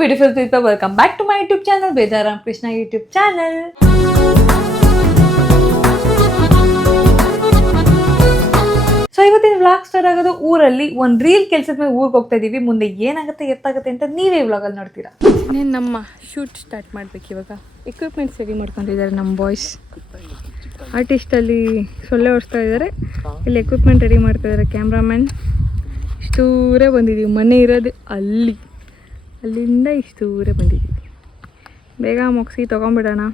Beautiful people, welcome back to my YouTube channel, ಬೇಜಾರಾಮ್ Krishna YouTube channel. So ಇವತ್ತಿನ vlog start ಆಗೋದು ಊರಲ್ಲಿ ಒಂದು ರೀಲ್ ಕೆಲಸದ ಮೇಲೆ ಊರಿಗೆ ಹೋಗ್ತಾ ಇದೀವಿ. ಮುಂದೆ ಏನಾಗುತ್ತೆ ಎತ್ತಾಗುತ್ತೆ ಅಂತ ನೀವೇ ವ್ಲಾಗಲ್ಲಿ ನೋಡ್ತೀರಾ. ಇನ್ನೇನು ನಮ್ಮ ಶೂಟ್ ಸ್ಟಾರ್ಟ್ ಮಾಡ್ಬೇಕು. ಇವಾಗ ಎಕ್ವಿಪ್ಮೆಂಟ್ಸ್ ರೆಡಿ ಮಾಡ್ಕೊಂಡಿದ್ದಾರೆ ನಮ್ಮ ಬಾಯ್ಸ್. ಆರ್ಟಿಸ್ಟಲ್ಲಿ ಸೊಳ್ಳೆ ಓಡಿಸ್ತಾ ಇದ್ದಾರೆ, ಇಲ್ಲಿ ಎಕ್ವಿಪ್ಮೆಂಟ್ ರೆಡಿ ಮಾಡ್ತಾ ಇದ್ದಾರೆ. ಕ್ಯಾಮ್ರಾಮ್ಯಾನ್ ಇಷ್ಟು ದೂರ ಬಂದಿದ್ದೀವಿ, ಮನೆ ಇರೋದು ಅಲ್ಲಿಂದ ಇಷ್ಟು ದೂರ ಬಂದಿದ್ದೀವಿ. ಬೇಗ ಮುಗಿಸಿ ತೊಗೊಂಬಿಡೋಣ.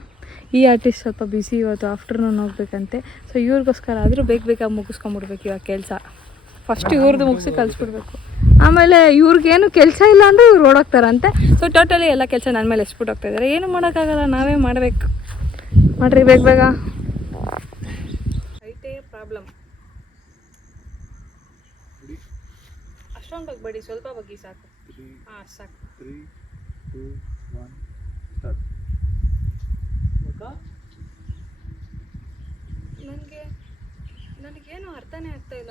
ಈ ಆರ್ಟಿಸ್ಟ್ ಸ್ವಲ್ಪ ಬ್ಯುಸಿ ಇವತ್ತು, ಆಫ್ಟರ್ನೂನ್ ಹೋಗ್ಬೇಕಂತೆ. ಸೊ ಇವ್ರಿಗೋಸ್ಕರ ಆದರೂ ಬೇಗ ಮುಗಿಸ್ಕೊಂಬಿಡ್ಬೇಕು ಇವಾಗ ಕೆಲಸ. ಫಸ್ಟ್ ಇವ್ರದ್ದು ಮುಗಿಸಿ ಕಲಿಸ್ಬಿಡ್ಬೇಕು, ಆಮೇಲೆ ಇವ್ರಿಗೇನು ಕೆಲಸ ಇಲ್ಲ ಅಂದರೆ ಇವ್ರು ಓಡೋಗ್ತಾರಂತೆ. ಸೊ ಟೋಟಲಿ ಎಲ್ಲ ಕೆಲಸ ನನ್ನ ಮೇಲೆ ಎಸ್ಬಿಟ್ಟು ಹೋಗ್ತಾ ಇದ್ದಾರೆ. ಏನು ಮಾಡೋಕ್ಕಾಗಲ್ಲ, ನಾವೇ ಮಾಡಬೇಕು. ಮಾಡಿರಿ ಬೇಗ. ಐಟೇ ಪ್ರಾಬ್ಲಮ್. ಅಷ್ಟೊಂದು ಬಗ್ಬೇಡಿ, ಸ್ವಲ್ಪ ಬಗ್ಗಿ ಸಾಕು. ಹಾಂ ಸಾಕು. 3, 2, 1 ಸ್ಟಾರ್ಟ್. ನನಗೇನು ಅರ್ಥನೇ ಆಗ್ತಾ ಇಲ್ಲ.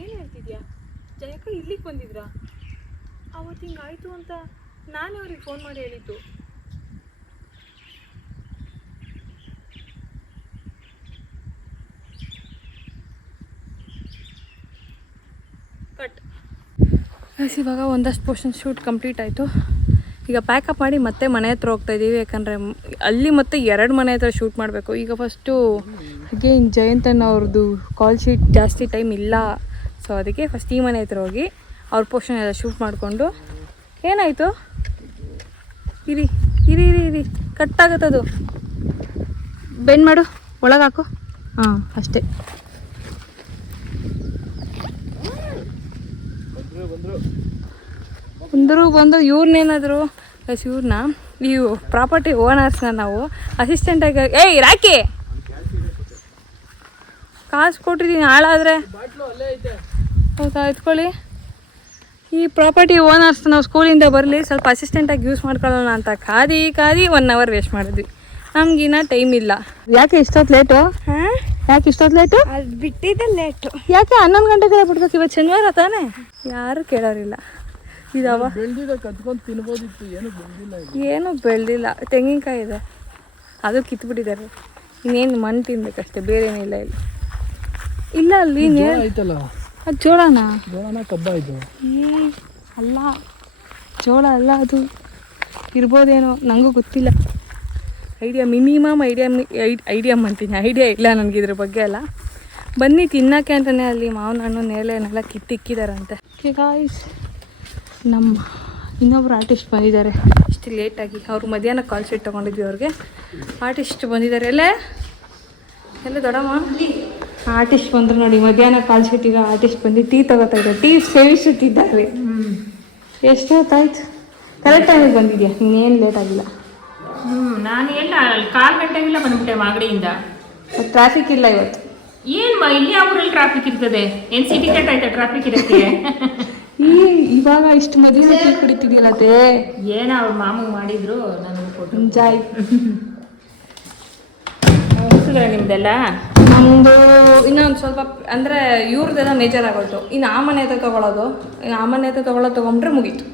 ಏನು ಹೇಳ್ತಿದ್ಯಾ ಜಯಕ್ಕ? ಇಲ್ಲಿಗೆ ಬಂದಿದ್ರಾ? ಅವತ್ತು ಹಿಂಗಾಯ್ತು ಅಂತ ನಾನೇ ಅವ್ರಿಗೆ ಫೋನ್ ಮಾಡಿ ಹೇಳಿದ್ದು. ಕಟ್. ಇವಾಗ ಒಂದಷ್ಟು ಪೋರ್ಷನ್ ಶೂಟ್ ಕಂಪ್ಲೀಟ್ ಆಯಿತು. ಈಗ ಪ್ಯಾಕಪ್ ಮಾಡಿ ಮತ್ತೆ ಮನೆ ಹತ್ರ ಹೋಗ್ತಾ ಇದ್ದೀವಿ, ಯಾಕಂದರೆ ಅಲ್ಲಿ ಮತ್ತೆ 2 ಮನೆ ಹತ್ರ ಶೂಟ್ ಮಾಡಬೇಕು. ಈಗ ಫಸ್ಟು ಅಗೇನ್ ಜಯಂತನ್ ಅವ್ರದ್ದು ಕಾಲ್ ಶೀಟ್ ಜಾಸ್ತಿ ಟೈಮ್ ಇಲ್ಲ. ಸೊ ಅದಕ್ಕೆ ಫಸ್ಟ್ ಈ ಮನೆ ಹತ್ರ ಹೋಗಿ ಅವ್ರ ಪೋರ್ಷನ್ ಎಲ್ಲ ಶೂಟ್ ಮಾಡಿಕೊಂಡು. ಏನಾಯಿತು? ಇರಿ ಕಟ್ಟಾಗುತ್ತದು. ಬೆಂಡ್ ಮಾಡು, ಒಳಗೆ ಹಾಕು. ಹಾಂ ಅಷ್ಟೇ. ಬಂದು ಇವ್ರನ್ನೇನಾದ್ರು ಇವ್ರನ್ನ ನೀವು ಪ್ರಾಪರ್ಟಿ ಓನರ್ಸ್ನ ನಾವು ಅಸಿಸ್ಟೆಂಟಾಗಿ ರಾಕಿ ಕಾಸು ಕೊಟ್ಟಿದ್ದೀನಿ, ಹಾಳಾದರೆ ಹೌದಾ ಎತ್ಕೊಳ್ಳಿ. ಈ ಪ್ರಾಪರ್ಟಿ ಓನರ್ಸ್ ನಾವು ಸ್ಕೂಲಿಂದ ಬರಲಿ, ಸ್ವಲ್ಪ ಅಸಿಸ್ಟೆಂಟಾಗಿ ಯೂಸ್ ಮಾಡ್ಕೊಳ್ಳೋಣ ಅಂತ ಕಾದಿ 1 ಅವರ್ ವೇಸ್ಟ್ ಮಾಡಿದ್ವಿ. ನಮಗಿನ್ನ ಟೈಮ್ ಇಲ್ಲ. ಯಾಕೆ ಇಷ್ಟೊತ್ತು ಲೇಟು? ಯಾಕೆ ಇಷ್ಟೊತ್ತು ಲೇಟು? ಅದು ಬಿಟ್ಟಿದ್ದೆ ಲೇಟು. ಯಾಕೆ 11 ಗಂಟೆಗೆಲ್ಲ ಬಿಡ್ಬೇಕು? ಇವತ್ತು ಶನಿವಾರ ತಾನೇ, ಯಾರು ಕೇಳೋರಿಲ್ಲ. ಇದಾವ ಏನು ಬೆಳೆದಿಲ್ಲ. ತೆಂಗಿನಕಾಯಿ ಇದೆ, ಅದು ಕಿತ್ಬಿಟ್ಟಿದ್ದಾರೆ. ಇನ್ನೇನು ಮಣ್ಣು ತಿನ್ಬೇಕಷ್ಟೇ, ಬೇರೆ ಏನಿಲ್ಲ ಇಲ್ಲಿ. ಇಲ್ಲ ಅಲ್ಲಿ ಅದು ಜೋಳನ ಕಬ್ಬ ಇದು ಅಲ್ಲ, ಜೋಳ ಅಲ್ಲ, ಅದು ಇರ್ಬೋದೇನೋ, ನನಗೂ ಗೊತ್ತಿಲ್ಲ. ಮಿನಿಮಮ್ ಐಡಿಯಾ ಅಂತೀನಿ, ಐಡಿಯಾ ಇಲ್ಲ ನನಗೆ ಇದ್ರ ಬಗ್ಗೆ ಎಲ್ಲ. ಬನ್ನಿ ತಿನ್ನೋಕ್ಕೆ ಅಂತಲೇ ಅಲ್ಲಿ ಮಾವಿನ ಹಣ್ಣು ನೇಲೆನೆಲ್ಲ ಕಿತ್ತಿಕ್ಕಿದಾರಂತೆ. ಗಾಯ್ಸ್, ನಮ್ಮ ಇನ್ನೊಬ್ರು ಆರ್ಟಿಸ್ಟ್ ಬಂದಿದ್ದಾರೆ ಇಷ್ಟು ಲೇಟಾಗಿ. ಅವರು ಮಧ್ಯಾಹ್ನ ಕಾಲ್ ಶೀಟ್ ತೊಗೊಂಡಿದ್ವಿ. ಅವ್ರಿಗೆ ಆರ್ಟಿಸ್ಟ್ ಬಂದಿದ್ದಾರೆ. ಎಲ್ಲ ದೊಡ್ಡಮ್ಮ ಆರ್ಟಿಸ್ಟ್ ಬಂದರು ನೋಡಿ. ಮಧ್ಯಾಹ್ನ ಕಾಲ್ ಶೀಟಿಗೆ ಆರ್ಟಿಸ್ಟ್ ಬಂದು ಟೀ ತೊಗೋತಾ ಇದ್ದಾರೆ. ಟೀ ಸೇವಿಸುತ್ತಿದ್ದಾರೆ. ಎಷ್ಟೊತ್ತಾಯ್ತು? ಕರೆಕ್ಟ್ ಟೈಮಿಗೆ ಬಂದಿದ್ಯಾ? ಇನ್ನೇನು ಲೇಟ್ ಆಗಿಲ್ಲ. ನಾನು ಎಲ್ಲ 4 ಗಂಟೆಗೆಲ್ಲ ಬಂದ್ಬಿಟ್ಟೆ ಮಾಗಡಿಯಿಂದ. ಟ್ರಾಫಿಕ್ ಇಲ್ಲ ಇವತ್ತು. ಏನು ಇಲ್ಲಿ ಊರಲ್ಲಿ ಟ್ರಾಫಿಕ್ ಇರ್ತದೆ? ಏನು ಸಿಟಿ ಕಟ್ ಆಯ್ತಾ ಟ್ರಾಫಿಕ್ ಇರುತ್ತೆ? ಇವಾಗ ಇಷ್ಟು ಮದುವೆ ಟೀ ಕುಡಿತಿದ್ಯಲ್ಲತ್ತೆ. ಏನೋ ಅವ್ರ ಮಾಮೂಗೆ ಮಾಡಿದ್ರು, ನನಗೆ ಕೊಟ್ಟು ಜಾಯ್. ನಿಮ್ದೆಲ್ಲ ನಮ್ಮದು ಇನ್ನೊಂದು ಸ್ವಲ್ಪ ಅಂದರೆ ಇವ್ರದ್ದೆಲ್ಲ ಮೇಜರ್ ಆಗೋಯ್ತು. ಇನ್ನು ಆ ಮನೆ ಹತ್ರ ತೊಗೊಳೋದು, ತೊಗೊಂಡ್ರೆ ಮುಗೀತು.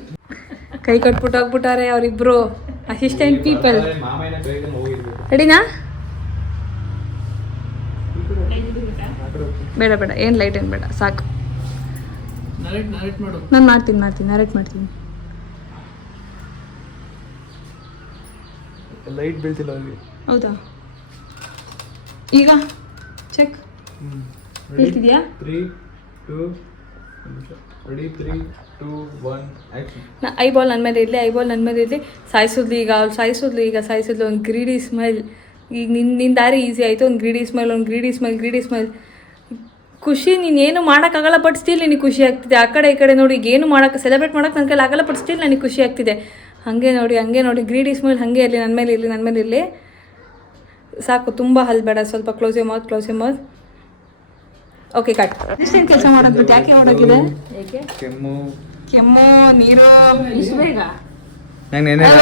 ಕೈ ಕಟ್ಬಿಟ್ಟು ಹೋಗ್ಬಿಟ್ಟಾರೆ ಅವರಿಬ್ಬರು ಅಸಿಸ್ಟೆಂಟ್ ಪೀಪಲ್. ರೆಡಿನಾ? ಬೇಡ ಏನು ಲೈಟ್ ಏನು ಬೇಡ, ಸಾಕು. ನಾನು ಮಾಡ್ತೀನಿ, ನರೇಟ್ ಮಾಡ್ತೀನಿ. ಲೈಟ್ ಬೀಳ್ತಿಲ್ಲ ಅಲ್ಲಿ. ಹೌದಾ? ಈಗ ಚೆಕ್ ಹೇಳ್ತಿದ್ಯಾ? 3, 2 1 ಆ್ಯಕ್ಷನ್. ಐಬಾಲ್ ನನ್ನ ಮೇಲೆ ಇರಲಿ, ಸಾಯಿಸಿದ್ಲು. ಈಗ ಒಂದು ಗ್ರೀಡಿ ಸ್ಮೈಲ್. ಈಗ ನಿನ್ನ ದಾರಿ ಈಸಿ ಆಯಿತು. ಒಂದು ಗ್ರೀಡಿ ಸ್ಮೈಲ್. ಖುಷಿ. ನೀನೇನು ಮಾಡೋಕ್ಕಾಗಲ್ಲ, ಬಟ್ ಸ್ಟಿಲ್ ನಿನಗೆ ಖುಷಿ ಆಗ್ತಿದೆ. ಆ ಕಡೆ ಈ ಕಡೆ ನೋಡಿ, ಈಗ ಏನು ಮಾಡೋಕ್ಕೆ ಸೆಲೆಬ್ರೇಟ್ ಮಾಡೋಕ್ಕೆ ನನ್ನ ಕೈಲಿ ಆಗಲ್ಲ, ಬಟ್ ಸ್ಟಿಲ್ ನನಗೆ ಖುಷಿ ಆಗ್ತಿದೆ. ಹಾಗೆ ನೋಡಿ ಗ್ರೀಡಿ ಸ್ಮೈಲ್ ಹಾಗೆ ಇರಲಿ, ನನ್ನ ಮೇಲೆ ಇರಲಿ. ಸಾಕು, ತುಂಬ ಹಲ್ಬೇಡ, ಸ್ವಲ್ಪ ಕ್ಲೋಸ್ ಮೌತ್. Okay cut. ಇಷ್ಟೇನು ಕೆಲಸ ಮಾಡೋದ್ಬಿಟ್ಟು ಯಾಕೆ ಓಡೋಗಿದೆ? ಕೆಮ್ಮು ನೀರು ಇಷ್ಟು ಬೇಗ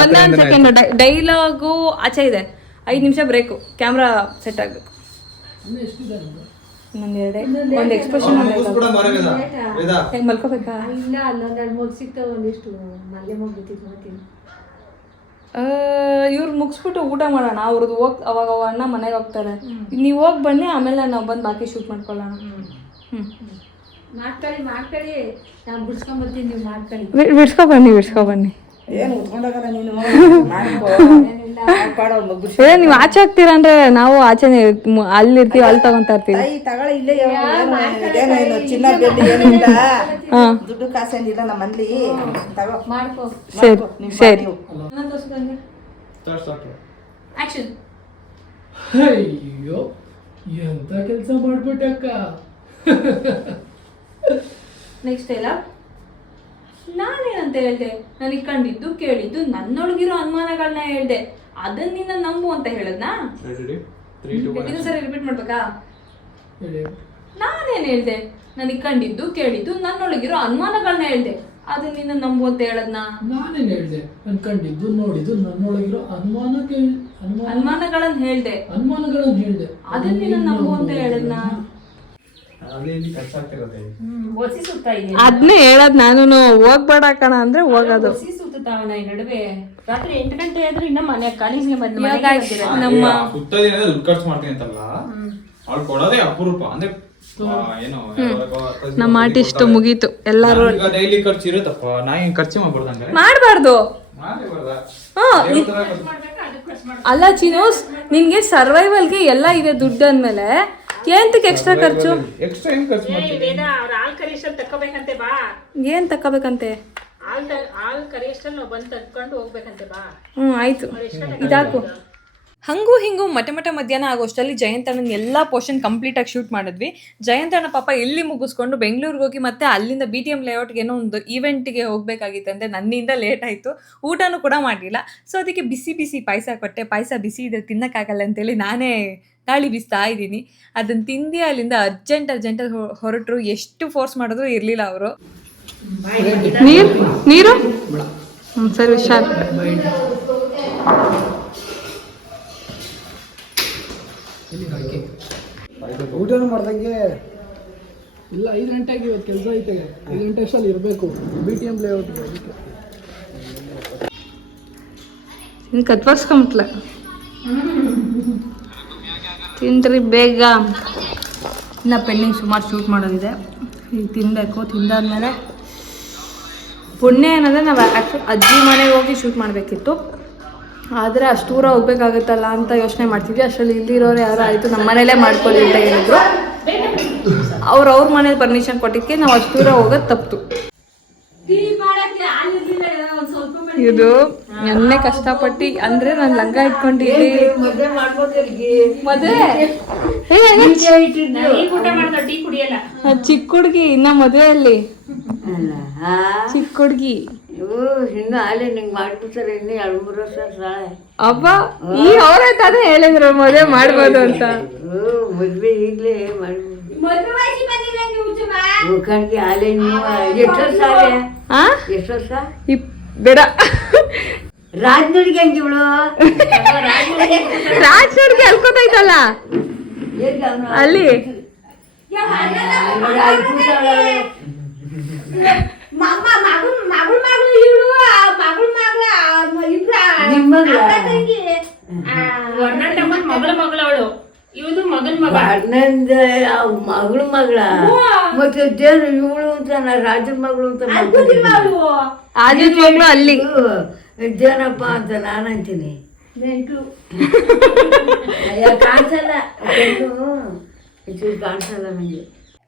ಒಂದೊಂದು ಸೆಕೆಂಡ್ ಡೈಲಾಗು ಆಚೆ ಇದೆ. 5 ನಿಮಿಷ ಬ್ರೇಕು, ಕ್ಯಾಮ್ರಾ ಸೆಟ್ ಆಗಬೇಕು. ಇನ್ನೊಂದು ಎರಡೇ ಒಂದು ಎಕ್ಸ್ಪ್ರೆಷನ್ ಮಲ್ಕೋಬೇಕಾ? ಇಲ್ಲ ಅಲ್ಲೊಂದೆರಡು ಮೂರು ಸಿಗ್ತಾವೆ, ಒಂದಿಷ್ಟು ಮಲ್ಲೆ ಮುಗ್ಬಿಟ್ಟಿದ್ದು. ಇವ್ರು ಮುಗಿಸ್ಬಿಟ್ಟು ಊಟ ಮಾಡೋಣ, ಅವ್ರದ್ದು ಅವಾಗ ಅಣ್ಣ ಮನೆಗೆ ಹೋಗ್ತಾರೆ, ನೀವು ಹೋಗಿ ಬನ್ನಿ, ಆಮೇಲೆ ನಾವು ಬಂದು ಬಾಕಿ ಶೂಟ್ ಮಾಡ್ಕೊಳ್ಳೋಣ. ಮಾಡ್ಕೊಳ್ಳಿ ನಾನು ಬಿಡ್ಸ್ಕೊಂಬರ್ತೀನಿ, ನೀವು ಮಾಡ್ಕೊಳ್ಳಿ. ಬಿಡ್ಸ್ಕೊಬನ್ನಿ. ನೀವು ಆಚೆ ಹಾಕ್ತೀರಾ ಅಂದ್ರೆ ನಾವು ಆಚೆನೆ ಅಲ್ಲಿರ್ತೀವಿ, ಅಲ್ಲಿ ತಗೊಂತಾ ಇರ್ತೀವಿ. ದುಡ್ಡು ಕಾಸೇನಿಲ್ಲ ನಮ್ಮ ಮನೇಲಿ. ಸರಿ. ಅಯ್ಯೋ ಎಂತ ಕೆಲಸ ಮಾಡ್ಬಿಟ್ಟಕ್ಕ. ನೆಕ್ಸ್ಟ್ ಎಲ್ಲ ನಾನೇನಂತ ಹೇಳ್ದೆ, ನನಗೆ ಕಂಡಿದ್ದು ಕೇಳಿದ್ದು ನನ್ನೊಳಗಿರೋ ಅನುಮಾನಗಳನ್ನ ಹೇಳ್ದೆ, ಅದನ್ನ ನಿನ್ನ ನಂಬು ಅಂತ ಹೇಳದ್ನಾ? ಇದು ಸರಿ ರಿಪೀಟ್ ಮಾಡ್ಬೇಕಾ? ನಾನೇನ್ ಹೇಳ್ದೆ, ನನಗೆ ಕಂಡಿದ್ದು ಕೇಳಿದ್ದು ನನ್ನೊಳಗಿರೋ ಅನುಮಾನಗಳನ್ನ ಹೇಳ್ದೆ, ಅದನ್ನ ನಿನ್ನ ನಂಬು ಅಂತ ಹೇಳದ್ನಾ? ನಾನೇನ್ ಹೇಳ್ದೆ, ನನ್ ಕಂಡಿದ್ದು ನೋಡಿದ್ದು ನನ್ನೊಳಗಿರೋ ಅನುಮಾನಗಳನ್ನ ಹೇಳ್ದೆ, ಅದನ್ನ ನಿನ್ನ ನಂಬು ಅಂತ ಹೇಳದ್ನಾ? ಅದನ್ನೇ ಹೇಳದ್ ನಾನು, ಹೋಗ್ಬೇಡ ಕಣ ಅಂದ್ರೆ ಹೋಗೋದು. ನಡುವೆ ರಾತ್ರಿ 8 ಗಂಟೆ ಆದ್ರೆ ಇನ್ನ ಮನೆ ಕಾಲೇಜ್ಗೆ ಬಂದು ನಮ್ಮ ದುಡ್ಡು ಖರ್ಚು ಮಾಡ್ತೀನಿ ಅಂತಲ್ಲ, ಅವ್ಳು ಕೊಡೋದೇ ಅಪರೂಪ. ಅಂದ್ರೆ ಏನು ನಮ್ಮ ಆರ್ಟಿಸ್ಟ್ ಮುಗೀತು. ಎಲ್ಲಾರು ಡೈಲಿ ಖರ್ಚು ಇರುತ್ತಪ್ಪ, ನಾ ಏನ್ ಖರ್ಚು ಮಾಡ್ಬಾರ್ದಂಗ ಮಾಡ್ಬಾರ್ದು. ಅಲ್ಲ ಚಿನೋಸ್, ನಿನ್ಗೆ ಸರ್ವೈವಲ್ಗೆ ಎಲ್ಲ ಇದೆ ದುಡ್ಡು ಅಂದ್ಮೇಲೆ ಏಂತಕ್ಕೆ ಎಕ್ಸ್ಟ್ರಾ ಖರ್ಚು? ಎಕ್ಸ್ಟ್ರಾ ಏನ್ ಖರ್ಚು ಮಾಡ್ತೀನಿ? ಹಾಲ್ ಕರಿಯಷ್ಟಲ್ಲಿ ತಕ್ಕೋಬೇಕಂತೆ ಬಾ. ಏನ್ ತಕ್ಕೋಬೇಕಂತೆ? ಹಾಲ್ ಕರಿಯಷ್ಟಲ್ಲಿ ನಾವು ಬಂದು ತಕ್ಕೊಂಡು ಹೋಗ್ಬೇಕಂತೆ ಬಾ. ಆಯ್ತು, ಇದಾಕು. ಹಂಗೂ ಹಿಂಗೂ ಮಠ ಮಧ್ಯಾಹ್ನ ಆಗೋಷ್ಟರಲ್ಲಿ ಜಯಂತಣ್ಣನ ಎಲ್ಲ ಪೋರ್ಷನ್ ಕಂಪ್ಲೀಟಾಗಿ ಶೂಟ್ ಮಾಡಿದ್ವಿ. ಜಯಂತಣ್ಣ ಪಾಪ ಇಲ್ಲಿ ಮುಗಿಸ್ಕೊಂಡು ಬೆಂಗಳೂರಿಗೆ ಹೋಗಿ ಮತ್ತೆ ಅಲ್ಲಿಂದ BTM ಲೇಔಟ್ಗೆ ಏನೋ ಒಂದು ಈವೆಂಟಿಗೆ ಹೋಗ್ಬೇಕಾಗಿತ್ತಂತೆ. ನನ್ನಿಂದ ಲೇಟ್ ಆಯಿತು, ಊಟನೂ ಕೂಡ ಮಾಡಲಿಲ್ಲ. ಸೊ ಅದಕ್ಕೆ ಬಿಸಿ ಪಾಯಸ ಕೊಟ್ಟೆ. ಪಾಯಸ ಬಿಸಿ ಇದೆ, ತಿನ್ನೋಕ್ಕಾಗಲ್ಲ ಅಂತೇಳಿ ನಾನೇ ಗಾಳಿ ಬೀಸ್ತಾ ಇದ್ದೀನಿ. ಅದನ್ನು ತಿಂದು ಅಲ್ಲಿಂದ ಅರ್ಜೆಂಟ್ ಹೊರಟರು. ಎಷ್ಟು ಫೋರ್ಸ್ ಮಾಡಿದ್ರು ಇರಲಿಲ್ಲ ಅವರು. ನೀರು ಸರಿ ಹುಷಾರ್. ಊಟನೂ ಮಾಡ್ದಂಗೆ ಇಲ್ಲ. 5 ಗಂಟೆಗೆ ಇವತ್ತು ಕೆಲಸ ಐತೆ, 5 ಗಂಟೆ ಅಷ್ಟಲ್ಲಿ ಇರಬೇಕು BTM ಲೇಔಟ್. ಇನ್ನು ಕತ್ವರ್ಸ್ಕೊಂಬಿಟ್ಲ. ತಿನ್ರಿ ಬೇಗ. ಇನ್ನು ಪೆಂಡಿಂಗ್ ಸುಮಾರು ಶೂಟ್ ಮಾಡೋದಿದೆ, ಈಗ ತಿನ್ನಬೇಕು. ತಿಂದಾದ್ಮೇಲೆ ಪುಣ್ಯ ಏನಂದರೆ ನಾವು ಅಜ್ಜಿ ಮನೆಗೆ ಹೋಗಿ ಶೂಟ್ ಮಾಡಬೇಕಿತ್ತು, ಆದರೆ ಅಷ್ಟು ದೂರ ಹೋಗ್ಬೇಕಾಗುತ್ತಲ್ಲ ಅಂತ ಯೋಚನೆ ಮಾಡ್ತಿದ್ವಿ. ಅಷ್ಟರಲ್ಲಿ ಇಲ್ಲಿರೋರು ಯಾರು ಆಯಿತು ನಮ್ಮ ಮನೇಲೇ ಮಾಡ್ಕೊಳ್ಳಿ ಅಂತ ಹೇಳಿದ್ರು. ಅವ್ರ ಮನೇಲಿ ಪರ್ಮಿಷನ್ ಕೊಟ್ಟಿದ್ದಕ್ಕೆ ನಾವು ಅಷ್ಟು ದೂರ ಹೋಗೋದು ತಪ್ಪಿತು. ಇದು ಎಣ್ಣೆ ಕಷ್ಟಪಟ್ಟು ಅಂದರೆ ನಾನು ಲಂಗ ಇಟ್ಕೊಂಡಿದ್ದೆ. ಮದುವೆ ಚಿಕ್ಕ ಹುಡುಗಿ, ಇನ್ನ ಮದುವೆಯಲ್ಲಿ ಚಿಕ್ಕ ಹುಡುಗಿ. ಇನ್ನು ಆಲೆ ನಿಂಗೆ ಮಾಡ್ಬಿಡ್ತಾರೆ, ಇನ್ನು 2-3 ವರ್ಷ ಸಾಳೆ. ಅಬ್ಬ, ಈ ಅವರೇ ತಾನೇ ಹೇಳಿದ್ರು ಮದುವೆ ಮಾಡ್ಬೋದು ಅಂತ. ಮದ್ವೆ ಈಗಲೇ ಮಾಡ್ಬೋದು. ಕಣ್ಗೆ ಆಲೆ ನೀವು ಎಷ್ಟು ವರ್ಷ ಆಲೆ? ಎಷ್ಟು ವರ್ಷ? ಬೇಡ, ರಾಜ್ನುಡಿಗೆ ಹಂಗೆ ಇವಳು ರಾಜ್ನವ್ರಿಗೆ ಅಲ್ಕೋತೈತಲ್ಲ ಅಲ್ಲಿ. ಮಗಳ ಅವಳು, ಇವನು ಮಗನ್ ಮಗ. ಅಣ್ಣಂದ ಮಗಳ ಮಗಳ ಮತ್ತೆ ಇವಳು ಅಂತ ರಾಜನ ಮಗಳು ಅಂತ ಆಜನ್ ಮಗಳು ಅಲ್ಲಿ ಇದೇನಪ್ಪ ಅಂತ ನಾನು ಅಂತೀನಿ. ಕಾಣಿಸಲ್ಲ, ಕಾಣಿಸಲ್ಲ ನನಗೆ.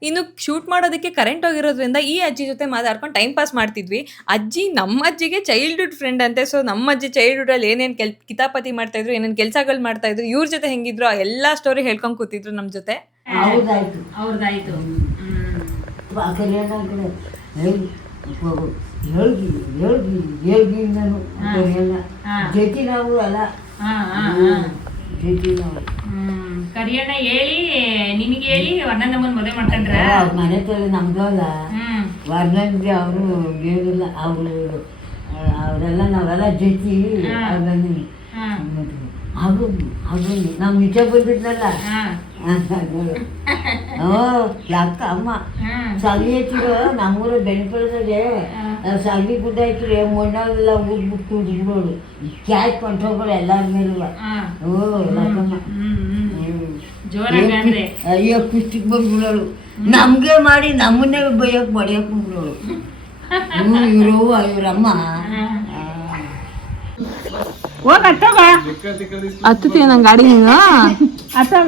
ಇನ್ನು ಶೂಟ್ ಮಾಡೋದಕ್ಕೆ ಕರೆಂಟ್ ಹೋಗಿರೋದ್ರಿಂದ ಈ ಅಜ್ಜಿ ಜೊತೆ ಮಾತಾಡ್ಕೊಂಡು ಟೈಮ್ ಪಾಸ್ ಮಾಡ್ತಿದ್ವಿ. ಅಜ್ಜಿ ನಮ್ಮ ಅಜ್ಜಿಗೆ ಚೈಲ್ಡ್ಹುಡ್ ಫ್ರೆಂಡ್ ಅಂತೆ. ಸೊ ನಮ್ಮ ಅಜ್ಜಿ ಚೈಲ್ಡ್ಹುಡಲ್ಲಿ ಏನೇನು ಕಿತಾಪತಿ ಮಾಡ್ತಾಯಿದ್ರು, ಏನೇನು ಕೆಲಸಗಳು ಮಾಡ್ತಾಯಿದ್ರು, ಇವ್ರ ಜೊತೆ ಹೆಂಗಿದ್ರು ಆ ಎಲ್ಲ ಸ್ಟೋರಿ ಹೇಳ್ಕೊಂಡು ಕೂತಿದ್ರು ನಮ್ಮ ಜೊತೆ. ಅವ್ರದ್ದಾಯ್ತು. ಜೊತೆ ನಾವು ಅಲ್ಲ, ಜೊತೆ ನಾವು ಕರಿಯಣ್ಣ ಹೇಳಿ ನಿನಗೆ ಹೇಳಿ ವರ್ಣನಮ್ಮನ ಮದುವೆ ಮಾಡ್ಕೊಂಡ್ರ. ಮನೆ ತಲೆ ನಮ್ದು ಅಲ್ಲ, ವರ್ಣನ್ಗೆ ಅವರು ಹೇಳಿಲ್ಲ. ಅವರೆಲ್ಲ ನಾವೆಲ್ಲ ಜೊತೆ ಅದು ಅದು ನಾವು ನಿಜ ಬಂದಿದ್ನಲ್ಲ ನೋಡು ಯಾಕ ಅಮ್ಮ ಸಾಗಿ ಹಚ್ಚಿರೋ ನಮ್ಮೂರ ಬೆಣ್ಪಳದಾಗೆ ಸಾಗಿ ಗುಡ್ಡ ಐತ್ರಿ ಮಣ್ಣೆಲ್ಲ ಉಗ್ಬಿಟ್ಟು ಬಿಡೋಳು ಕ್ಯಾಚ್ ಕೊಂಡ್ಹೋಗೋಳು ಎಲ್ಲಾರ ಮೇಲೂ ಯಾಕಮ್ಮ ಅಯ್ಯೋ ಕುಸ್ತಿಗೆ ಬಂದ್ಬಿಡೋಳು ನಮ್ಗೆ ಮಾಡಿ ನಮ್ಮನ್ನೇ ಬೈಯಕ್ ಬಡಿಯಕ್ ಬಂದ್ಬಿಡೋಳು ಇವ್ರಮ್ಮ ಹೋಗ ಹತ್ತವ ಹತ್ತುತ್ತೀಯ ನಂಗೆ ಗಾಡಿ ನೀನು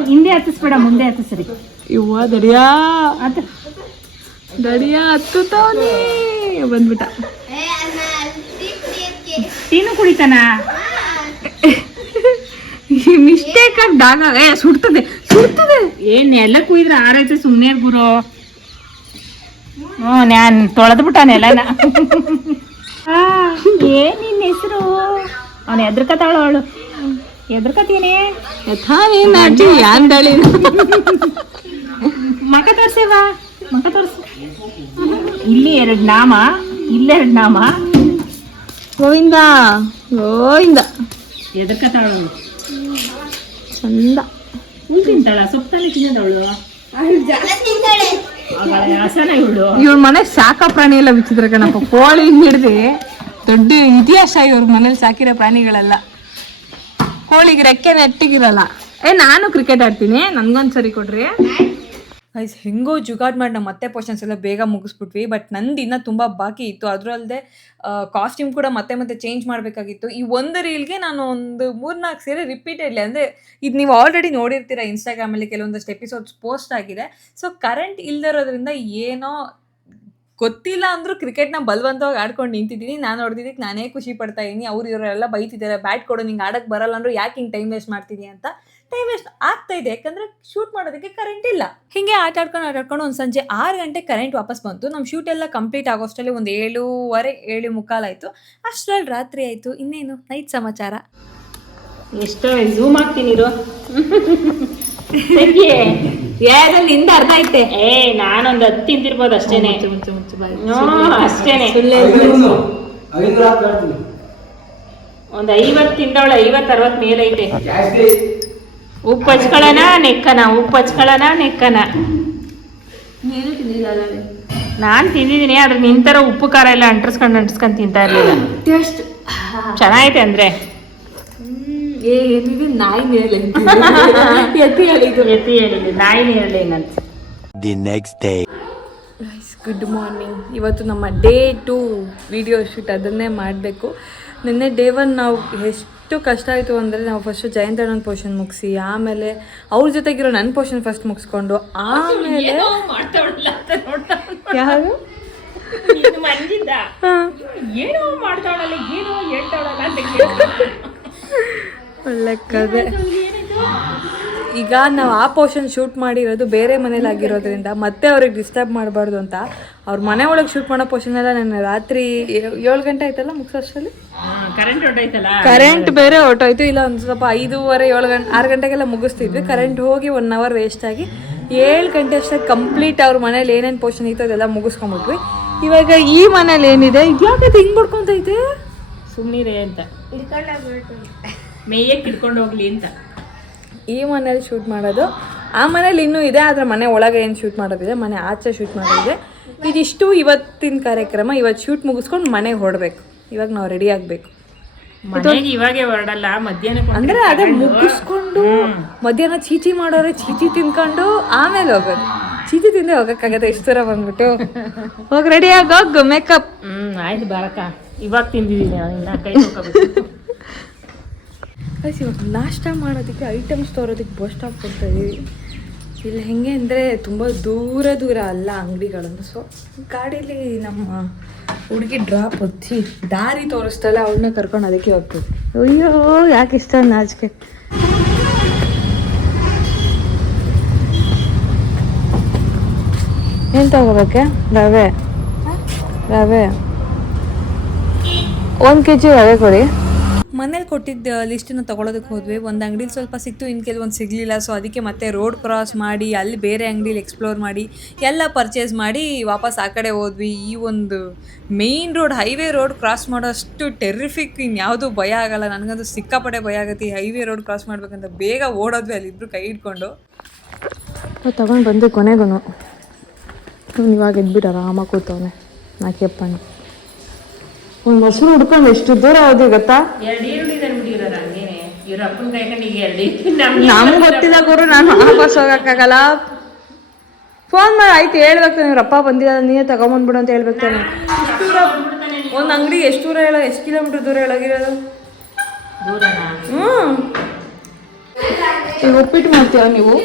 ಹಿಂದೆ ಹತ್ತಿಸ್ಬೇಡ ಮುಂದೆ ಹತ್ತಿಸ್ರಿ ಇವ್ವ ದಡಿಯಾ ದಡಿಯಾ ಹತ್ತುತ್ತಾವನಿ ಬಂದ್ಬಿಟ್ಟ ಟೀನು ಕುಡಿತಾನ ಮಿಸ್ಟೇಕ್ ಆಗಿ ಡಾಗ ಸುಡ್ತದೆ ಏನ್ ಎಲ್ಲ ಕುಯ್ದ್ರೆ ಆರೈತೆ ಸುಮ್ಮನೆ ಗುರು ನಾನು ತೊಳೆದ್ಬಿಟ್ಟಾನೆ ಎಲ್ಲನ ಏನ್ ನಿನ್ನ ಹೆಸರು ಅವನು ಎದ್ರಕತಾಳು ಅವಳು ಎದ್ರಕತೀನಿ ಮಕ ತೋರ್ಸೇವಾ ಮಕ ತೋರ್ಸ ಇಲ್ಲಿ 2 ನಾಮ ಇಲ್ಲೆರಡು ನಾಮ ಗೋವಿಂದ ಎದ್ರಕತಾಳು ಚಂದ ಹುಲ್ ತಿಂತಾಳ ಸೊಪ್ಪು ತಾನೆ ತಿನ್ನದವಳು ಹಸನ ಇವಳು ಇವ್ರ ಮನೆ ಶಾಖ ಪ್ರಾಣಿ ಎಲ್ಲ ಬಿಚ್ಚಿದ್ರ ಕಣಪ್ಪ ಕೋಳಿ ಹಿಡ್ದು ದೊಡ್ಡ ಇತಿಹಾಸ ಇವ್ರ ಮನೇಲಿ ಸಾಕಿರೋ ಪ್ರಾಣಿಗಳೆಲ್ಲ ಕೋಳಿಗೆ ರೆಕ್ಕೆ ನೆಟ್ಟಿಗಿರಲ್ಲ ನಾನು ಕ್ರಿಕೆಟ್ ಆಡ್ತೀನಿ ನನ್ಗೊಂದ್ಸರಿ ಕೊಡ್ರಿ ಗೈಸ್ ಹೆಂಗೋ ಜುಗಾಡ್ ಮಾಡಿ ನಾವು ಮತ್ತೆ ಪೋರ್ಷನ್ಸ್ ಎಲ್ಲ ಬೇಗ ಮುಗಿಸ್ಬಿಟ್ವಿ ಬಟ್ ನಂದು ಇನ್ನೂ ತುಂಬ ಬಾಕಿ ಇತ್ತು ಅದರಲ್ಲದೆ ಕಾಸ್ಟ್ಯೂಮ್ ಕೂಡ ಮತ್ತೆ ಚೇಂಜ್ ಮಾಡಬೇಕಾಗಿತ್ತು ಈ ಒಂದು ರೀಲ್ಗೆ ನಾನು ಒಂದು 3-4 ಸೇರಿ ರಿಪೀಟೆಡ್ಲಿ ಅಂದರೆ ಇದು ನೀವು ಆಲ್ರೆಡಿ ನೋಡಿರ್ತೀರ ಇನ್ಸ್ಟಾಗ್ರಾಮಲ್ಲಿ ಕೆಲವೊಂದಷ್ಟು ಎಪಿಸೋಡ್ಸ್ ಪೋಸ್ಟ್ ಆಗಿದೆ ಸೊ ಕರೆಂಟ್ ಇಲ್ದಿರೋದ್ರಿಂದ ಏನೋ ಗೊತ್ತಿಲ್ಲ ಅಂದರೂ ಕ್ರಿಕೆಟ್ನ ಬಲವಂತವಾಗಿ ಆಡ್ಕೊಂಡು ನಿಂತಿದ್ದೀನಿ ನಾನು ನೋಡಿದ್ದಕ್ಕೆ ನಾನೇ ಖುಷಿ ಪಡ್ತಾ ಇದ್ದೀನಿ ಇವರೆಲ್ಲ ಬೈತಿದ್ದಾರೆ ಬ್ಯಾಟ್ ಕೊಡು ನಿಂಗೆ ಆಡಕ್ಕೆ ಬರಲ್ಲ ಅಂದರೂ ಯಾಕೆ ಹಿಂಗೆ ಟೈಮ್ ವೇಸ್ಟ್ ಮಾಡ್ತೀನಿ ಅಂತ ಟೈಮ್ ವೇಸ್ಟ್ ಆಗ್ತಾ ಇದೆ ಯಾಕಂದರೆ ಶೂಟ್ ಮಾಡೋದಕ್ಕೆ ಕರೆಂಟ್ ಇಲ್ಲ ಹೀಗೆ ಆಟಾಡ್ಕೊಂಡು ಒಂದು ಸಂಜೆ 6 ಗಂಟೆ ಕರೆಂಟ್ ವಾಪಸ್ ಬಂತು ನಮ್ಮ ಶೂಟ್ ಎಲ್ಲ ಕಂಪ್ಲೀಟ್ ಆಗೋಷ್ಟರಲ್ಲಿ ಒಂದು 7:15 ಆಯಿತು ಅಷ್ಟರಲ್ಲಿ ರಾತ್ರಿ ಆಯಿತು ಇನ್ನೇನು ನೈಟ್ ಸಮಾಚಾರ ಎಷ್ಟೋ ಝೂಮ್ ಆಗ್ತೀನಿರು ನಿಂದ ಅರ್ಧ ಐತೆ ನಾನೊಂದು 10 ತಿಂತಿರ್ಬೋದು ಅಷ್ಟೇನೆ ಅಷ್ಟೇನೆ ಒಂದು 50 ತಿಂದವಳ 50-60 ಮೇಲೆ ಐತೆ ಉಪ್ಪು ಹಚ್ಕೊಳ್ಳೋಣ ನೆಕ್ಕನ ನಾನು ತಿಂದಿದ್ದೀನಿ ಆದ್ರೆ ನಿಂತರ ಉಪ್ಪು ಖಾರ ಎಲ್ಲ ಅಂಟಿಸ್ಕೊಂಡು ತಿಂತಾ ಇರಲಿಲ್ಲ ಟೇಸ್ಟ್ ಚೆನ್ನಾಗೈತೆ ಅಂದ್ರೆ ಏನಿದೆ ನಾಯಿ ನೇರಳೆ ಎತ್ತಿ ಹೇಳಿದ್ದು ನಾಯಿ ನೇರಳೆ ಏನಂತ The next day. Good morning ಇವತ್ತು ನಮ್ಮ ಡೇ 2 ವಿಡಿಯೋ ಶೂಟ್ ಅದನ್ನೇ ಮಾಡಬೇಕು ನಿನ್ನೆ ಡೇ 1 ನಾವು ಎಷ್ಟು ಕಷ್ಟ ಆಯಿತು ಅಂದರೆ ನಾವು ಫಸ್ಟು ಜಯಂತಣ್ಣನ ಪೋರ್ಷನ್ ಮುಗಿಸಿ ಆಮೇಲೆ ಅವ್ರ ಜೊತೆಗಿರೋ ನನ್ನ ಪೋರ್ಷನ್ ಫಸ್ಟ್ ಮುಗಿಸ್ಕೊಂಡು ಆಮೇಲೆ ಯಾರು ಮಂಜಿದ್ದ ಏನೋ ಮಾಡ್ತಾವಳಲ್ಲ ಏನೋ ಹೇಳ್ತಾವಳಲ್ಲ ಅಂತ ಒಳ್ಳೆ ಕತೆ ಈಗ ನಾವು ಆ ಪೋರ್ಷನ್ ಶೂಟ್ ಮಾಡಿರೋದು ಬೇರೆ ಮನೇಲಿ ಆಗಿರೋದ್ರಿಂದ ಮತ್ತೆ ಅವ್ರಿಗೆ ಡಿಸ್ಟರ್ಬ್ ಮಾಡಬಾರ್ದು ಅಂತ ಅವ್ರ ಮನೆ ಒಳಗೆ ಶೂಟ್ ಮಾಡೋ ಪೋರ್ಷನ್ ಎಲ್ಲ ನಾನು ರಾತ್ರಿ 7 ಗಂಟೆ ಆಯ್ತಲ್ಲ ಮುಗಿಸೋಷ್ಟರಲ್ಲಿ ಕರೆಂಟ್ ಬೇರೆ ಹೊರಟೋಯ್ತು ಇಲ್ಲ ಒಂದು ಸ್ವಲ್ಪ 5:30 6 ಗಂಟೆಗೆಲ್ಲ ಮುಗಿಸ್ತಿದ್ವಿ ಕರೆಂಟ್ ಹೋಗಿ 1 ಅವರ್ ವೇಸ್ಟ್ ಆಗಿ 7 ಗಂಟೆ ಅಷ್ಟೇ ಕಂಪ್ಲೀಟ್ ಅವ್ರ ಮನೇಲಿ ಏನೇನು ಪೋರ್ಷನ್ ಇತ್ತು ಅದೆಲ್ಲ ಮುಗಿಸ್ಕೊಂಬಿಟ್ವಿ ಇವಾಗ ಈ ಮನೇಲಿ ಏನಿದೆ ಯಾಕೆ ಹಿಂಗೆ ಬಡ್ಕೊಂತೈತೆ ಸುಮ್ಮನಿರೇ ಅಂತ ಮೇಯಕ್ಕೆ ಹಿಡ್ಕೊಂಡು ಹೋಗ್ಲಿ ಅಂತ ಈ ಮನೇಲಿ ಶೂಟ್ ಮಾಡೋದು ಆ ಮನೇಲಿ ಇನ್ನೂ ಇದೆ ಆದರೆ ಮನೆ ಒಳಗೆ ಏನು ಶೂಟ್ ಮಾಡೋದಿದೆ ಮನೆ ಆಚೆ ಶೂಟ್ ಮಾಡೋದಿದೆ ಇದಿಷ್ಟು ಇವತ್ತಿನ ಕಾರ್ಯಕ್ರಮ ಇವತ್ತು ಶೂಟ್ ಮುಗಿಸ್ಕೊಂಡು ಮನೆಗೆ ಹೊರಡಬೇಕು ಇವಾಗ ನಾವು ರೆಡಿ ಆಗಬೇಕು ಮನೆಗೆ ಇವಾಗೆ ಹೊರಡಲ್ಲ ಮಧ್ಯಾಹ್ನ ಅಂದರೆ ಅದೇ ಮುಗಿಸ್ಕೊಂಡು ಮಧ್ಯಾಹ್ನ ಚೀಚಿ ಮಾಡೋರೆ ಚೀಚಿ ತಿನ್ಕೊಂಡು ಆಮೇಲೆ ಹೋಗೋದು ಚೀಚಿ ತಿಂದೆ ಹೋಗೋಕ್ಕಾಗತ್ತೆ ಇಷ್ಟು ದೂರ ಬಂದ್ಬಿಟ್ಟು ಹೋಗಿ ರೆಡಿ ಆಗೋಗು ಮೇಕಪ್ ಆಯ್ತು ಬಾರಕ್ಕ ಇವಾಗ ತಿಂದಿದ್ದೀನಿ ಇನ್ನ ಕೈ ತೊಗೋಬೇಕು ಇವಾಗ ನಾಷ್ಟ ಮಾಡೋದಕ್ಕೆ ಐಟಮ್ಸ್ ತರೋದಕ್ಕೆ ಬಸ್ ಸ್ಟಾಪ್ ಕೊಡ್ತಾ ಇದ್ದೀವಿ ಇಲ್ಲಿ ಹೆಂಗೆ ಅಂದರೆ ತುಂಬ ದೂರ ಅಲ್ಲ ಅಂಗಡಿಗಳನ್ನು ಸೊ ಗಾಡೀಲಿ ನಮ್ಮ ಹುಡುಗಿ ಡ್ರಾಪ್ ಹೊಚ್ಚಿ ದಾರಿ ತೋರಿಸ್ತಾಳೆ ಅವಳನ್ನ ಕರ್ಕೊಂಡು ಅದಕ್ಕೆ ಹೋಗ್ತೀವಿ ಅಯ್ಯೋ ಯಾಕೆ ಇಷ್ಟ ನಾಚಿಕೆ ಏನು ತಗೋಬೇಕೆ ರವೆ 1 kg ರವೆ ಕೊಡಿ ಮನೇಲಿ ಕೊಟ್ಟಿದ್ದ ಲಿಸ್ಟನ್ನು ತೊಗೊಳೋದಕ್ಕೆ ಹೋದ್ವಿ. ಒಂದು ಅಂಗಡಿಲಿ ಸ್ವಲ್ಪ ಸಿಕ್ತು, ಇನ್ನು ಕೆಲವೊಂದು ಸಿಗಲಿಲ್ಲ. ಸೊ ಅದಕ್ಕೆ ಮತ್ತೆ ರೋಡ್ ಕ್ರಾಸ್ ಮಾಡಿ ಅಲ್ಲಿ ಬೇರೆ ಅಂಗಡಿಲಿ ಎಕ್ಸ್ಪ್ಲೋರ್ ಮಾಡಿ ಎಲ್ಲ ಪರ್ಚೇಸ್ ಮಾಡಿ ವಾಪಸ್ ಆ ಕಡೆ ಹೋದ್ವಿ. ಈ ಒಂದು main road, highway road cross ಮಾಡೋಷ್ಟು ಟೆರ್ರಿಫಿಕ್ ಇನ್ಯಾವುದೂ ಭಯ ಆಗಲ್ಲ. ನನಗಂತೂ ಸಿಕ್ಕಾಪಟ್ಟೆ ಭಯ ಆಗುತ್ತೆ ಈ ಹೈವೇ ರೋಡ್ ಕ್ರಾಸ್ ಮಾಡ್ಬೇಕಂತ. ಬೇಗ ಓಡೋದ್ವಿ ಅಲ್ಲಿಬ್ಬರು ಕೈ ಹಿಡ್ಕೊಂಡು. ತೊಗೊಂಡು ಬಂದು ಕೊನೆಗೂ ಅವ್ನು ಇವಾಗ ಎದ್ಬಿಟ್ಟು ಆರಾಮಾಗಿ ಕೂತವನೆ ನಾಕಿಯಪ್ಪಣ್ಣ. ಒಂದು ಮೊಸರು ಹುಡ್ಕೊಂಡು ಎಷ್ಟು ದೂರ ಹೋದ್ವಿ ಗೊತ್ತಾ? ನಮ್ಗೆ ಗೊತ್ತಿಲ್ಲ ಗುರು, ನಾನು ವಾಪಸ್ ಹೋಗಕ್ಕಾಗಲ್ಲ. ಫೋನ್ ಮಾಡಿ ಆಯ್ತು ಹೇಳ್ಬೇಕು, ನೀವು ಅಪ್ಪ ಬಂದಿಲ್ಲ ನೀನೇ ತಗೊಂಬಂದ್ಬಿಡು ಅಂತ ಹೇಳ್ಬೇಕು ತಾನೆ. ಒಂದು ಅಂಗಡಿ ಎಷ್ಟು ದೂರ ಹೇಳೋ, ಎಷ್ಟು ಕಿಲೋಮೀಟ್ರ್ ದೂರ ಹೇಳೋಗಿರೋದು? ಈಗ ಉಪ್ಪಿಟ್ಟು ಮಾಡ್ತೀವ ನೀವು?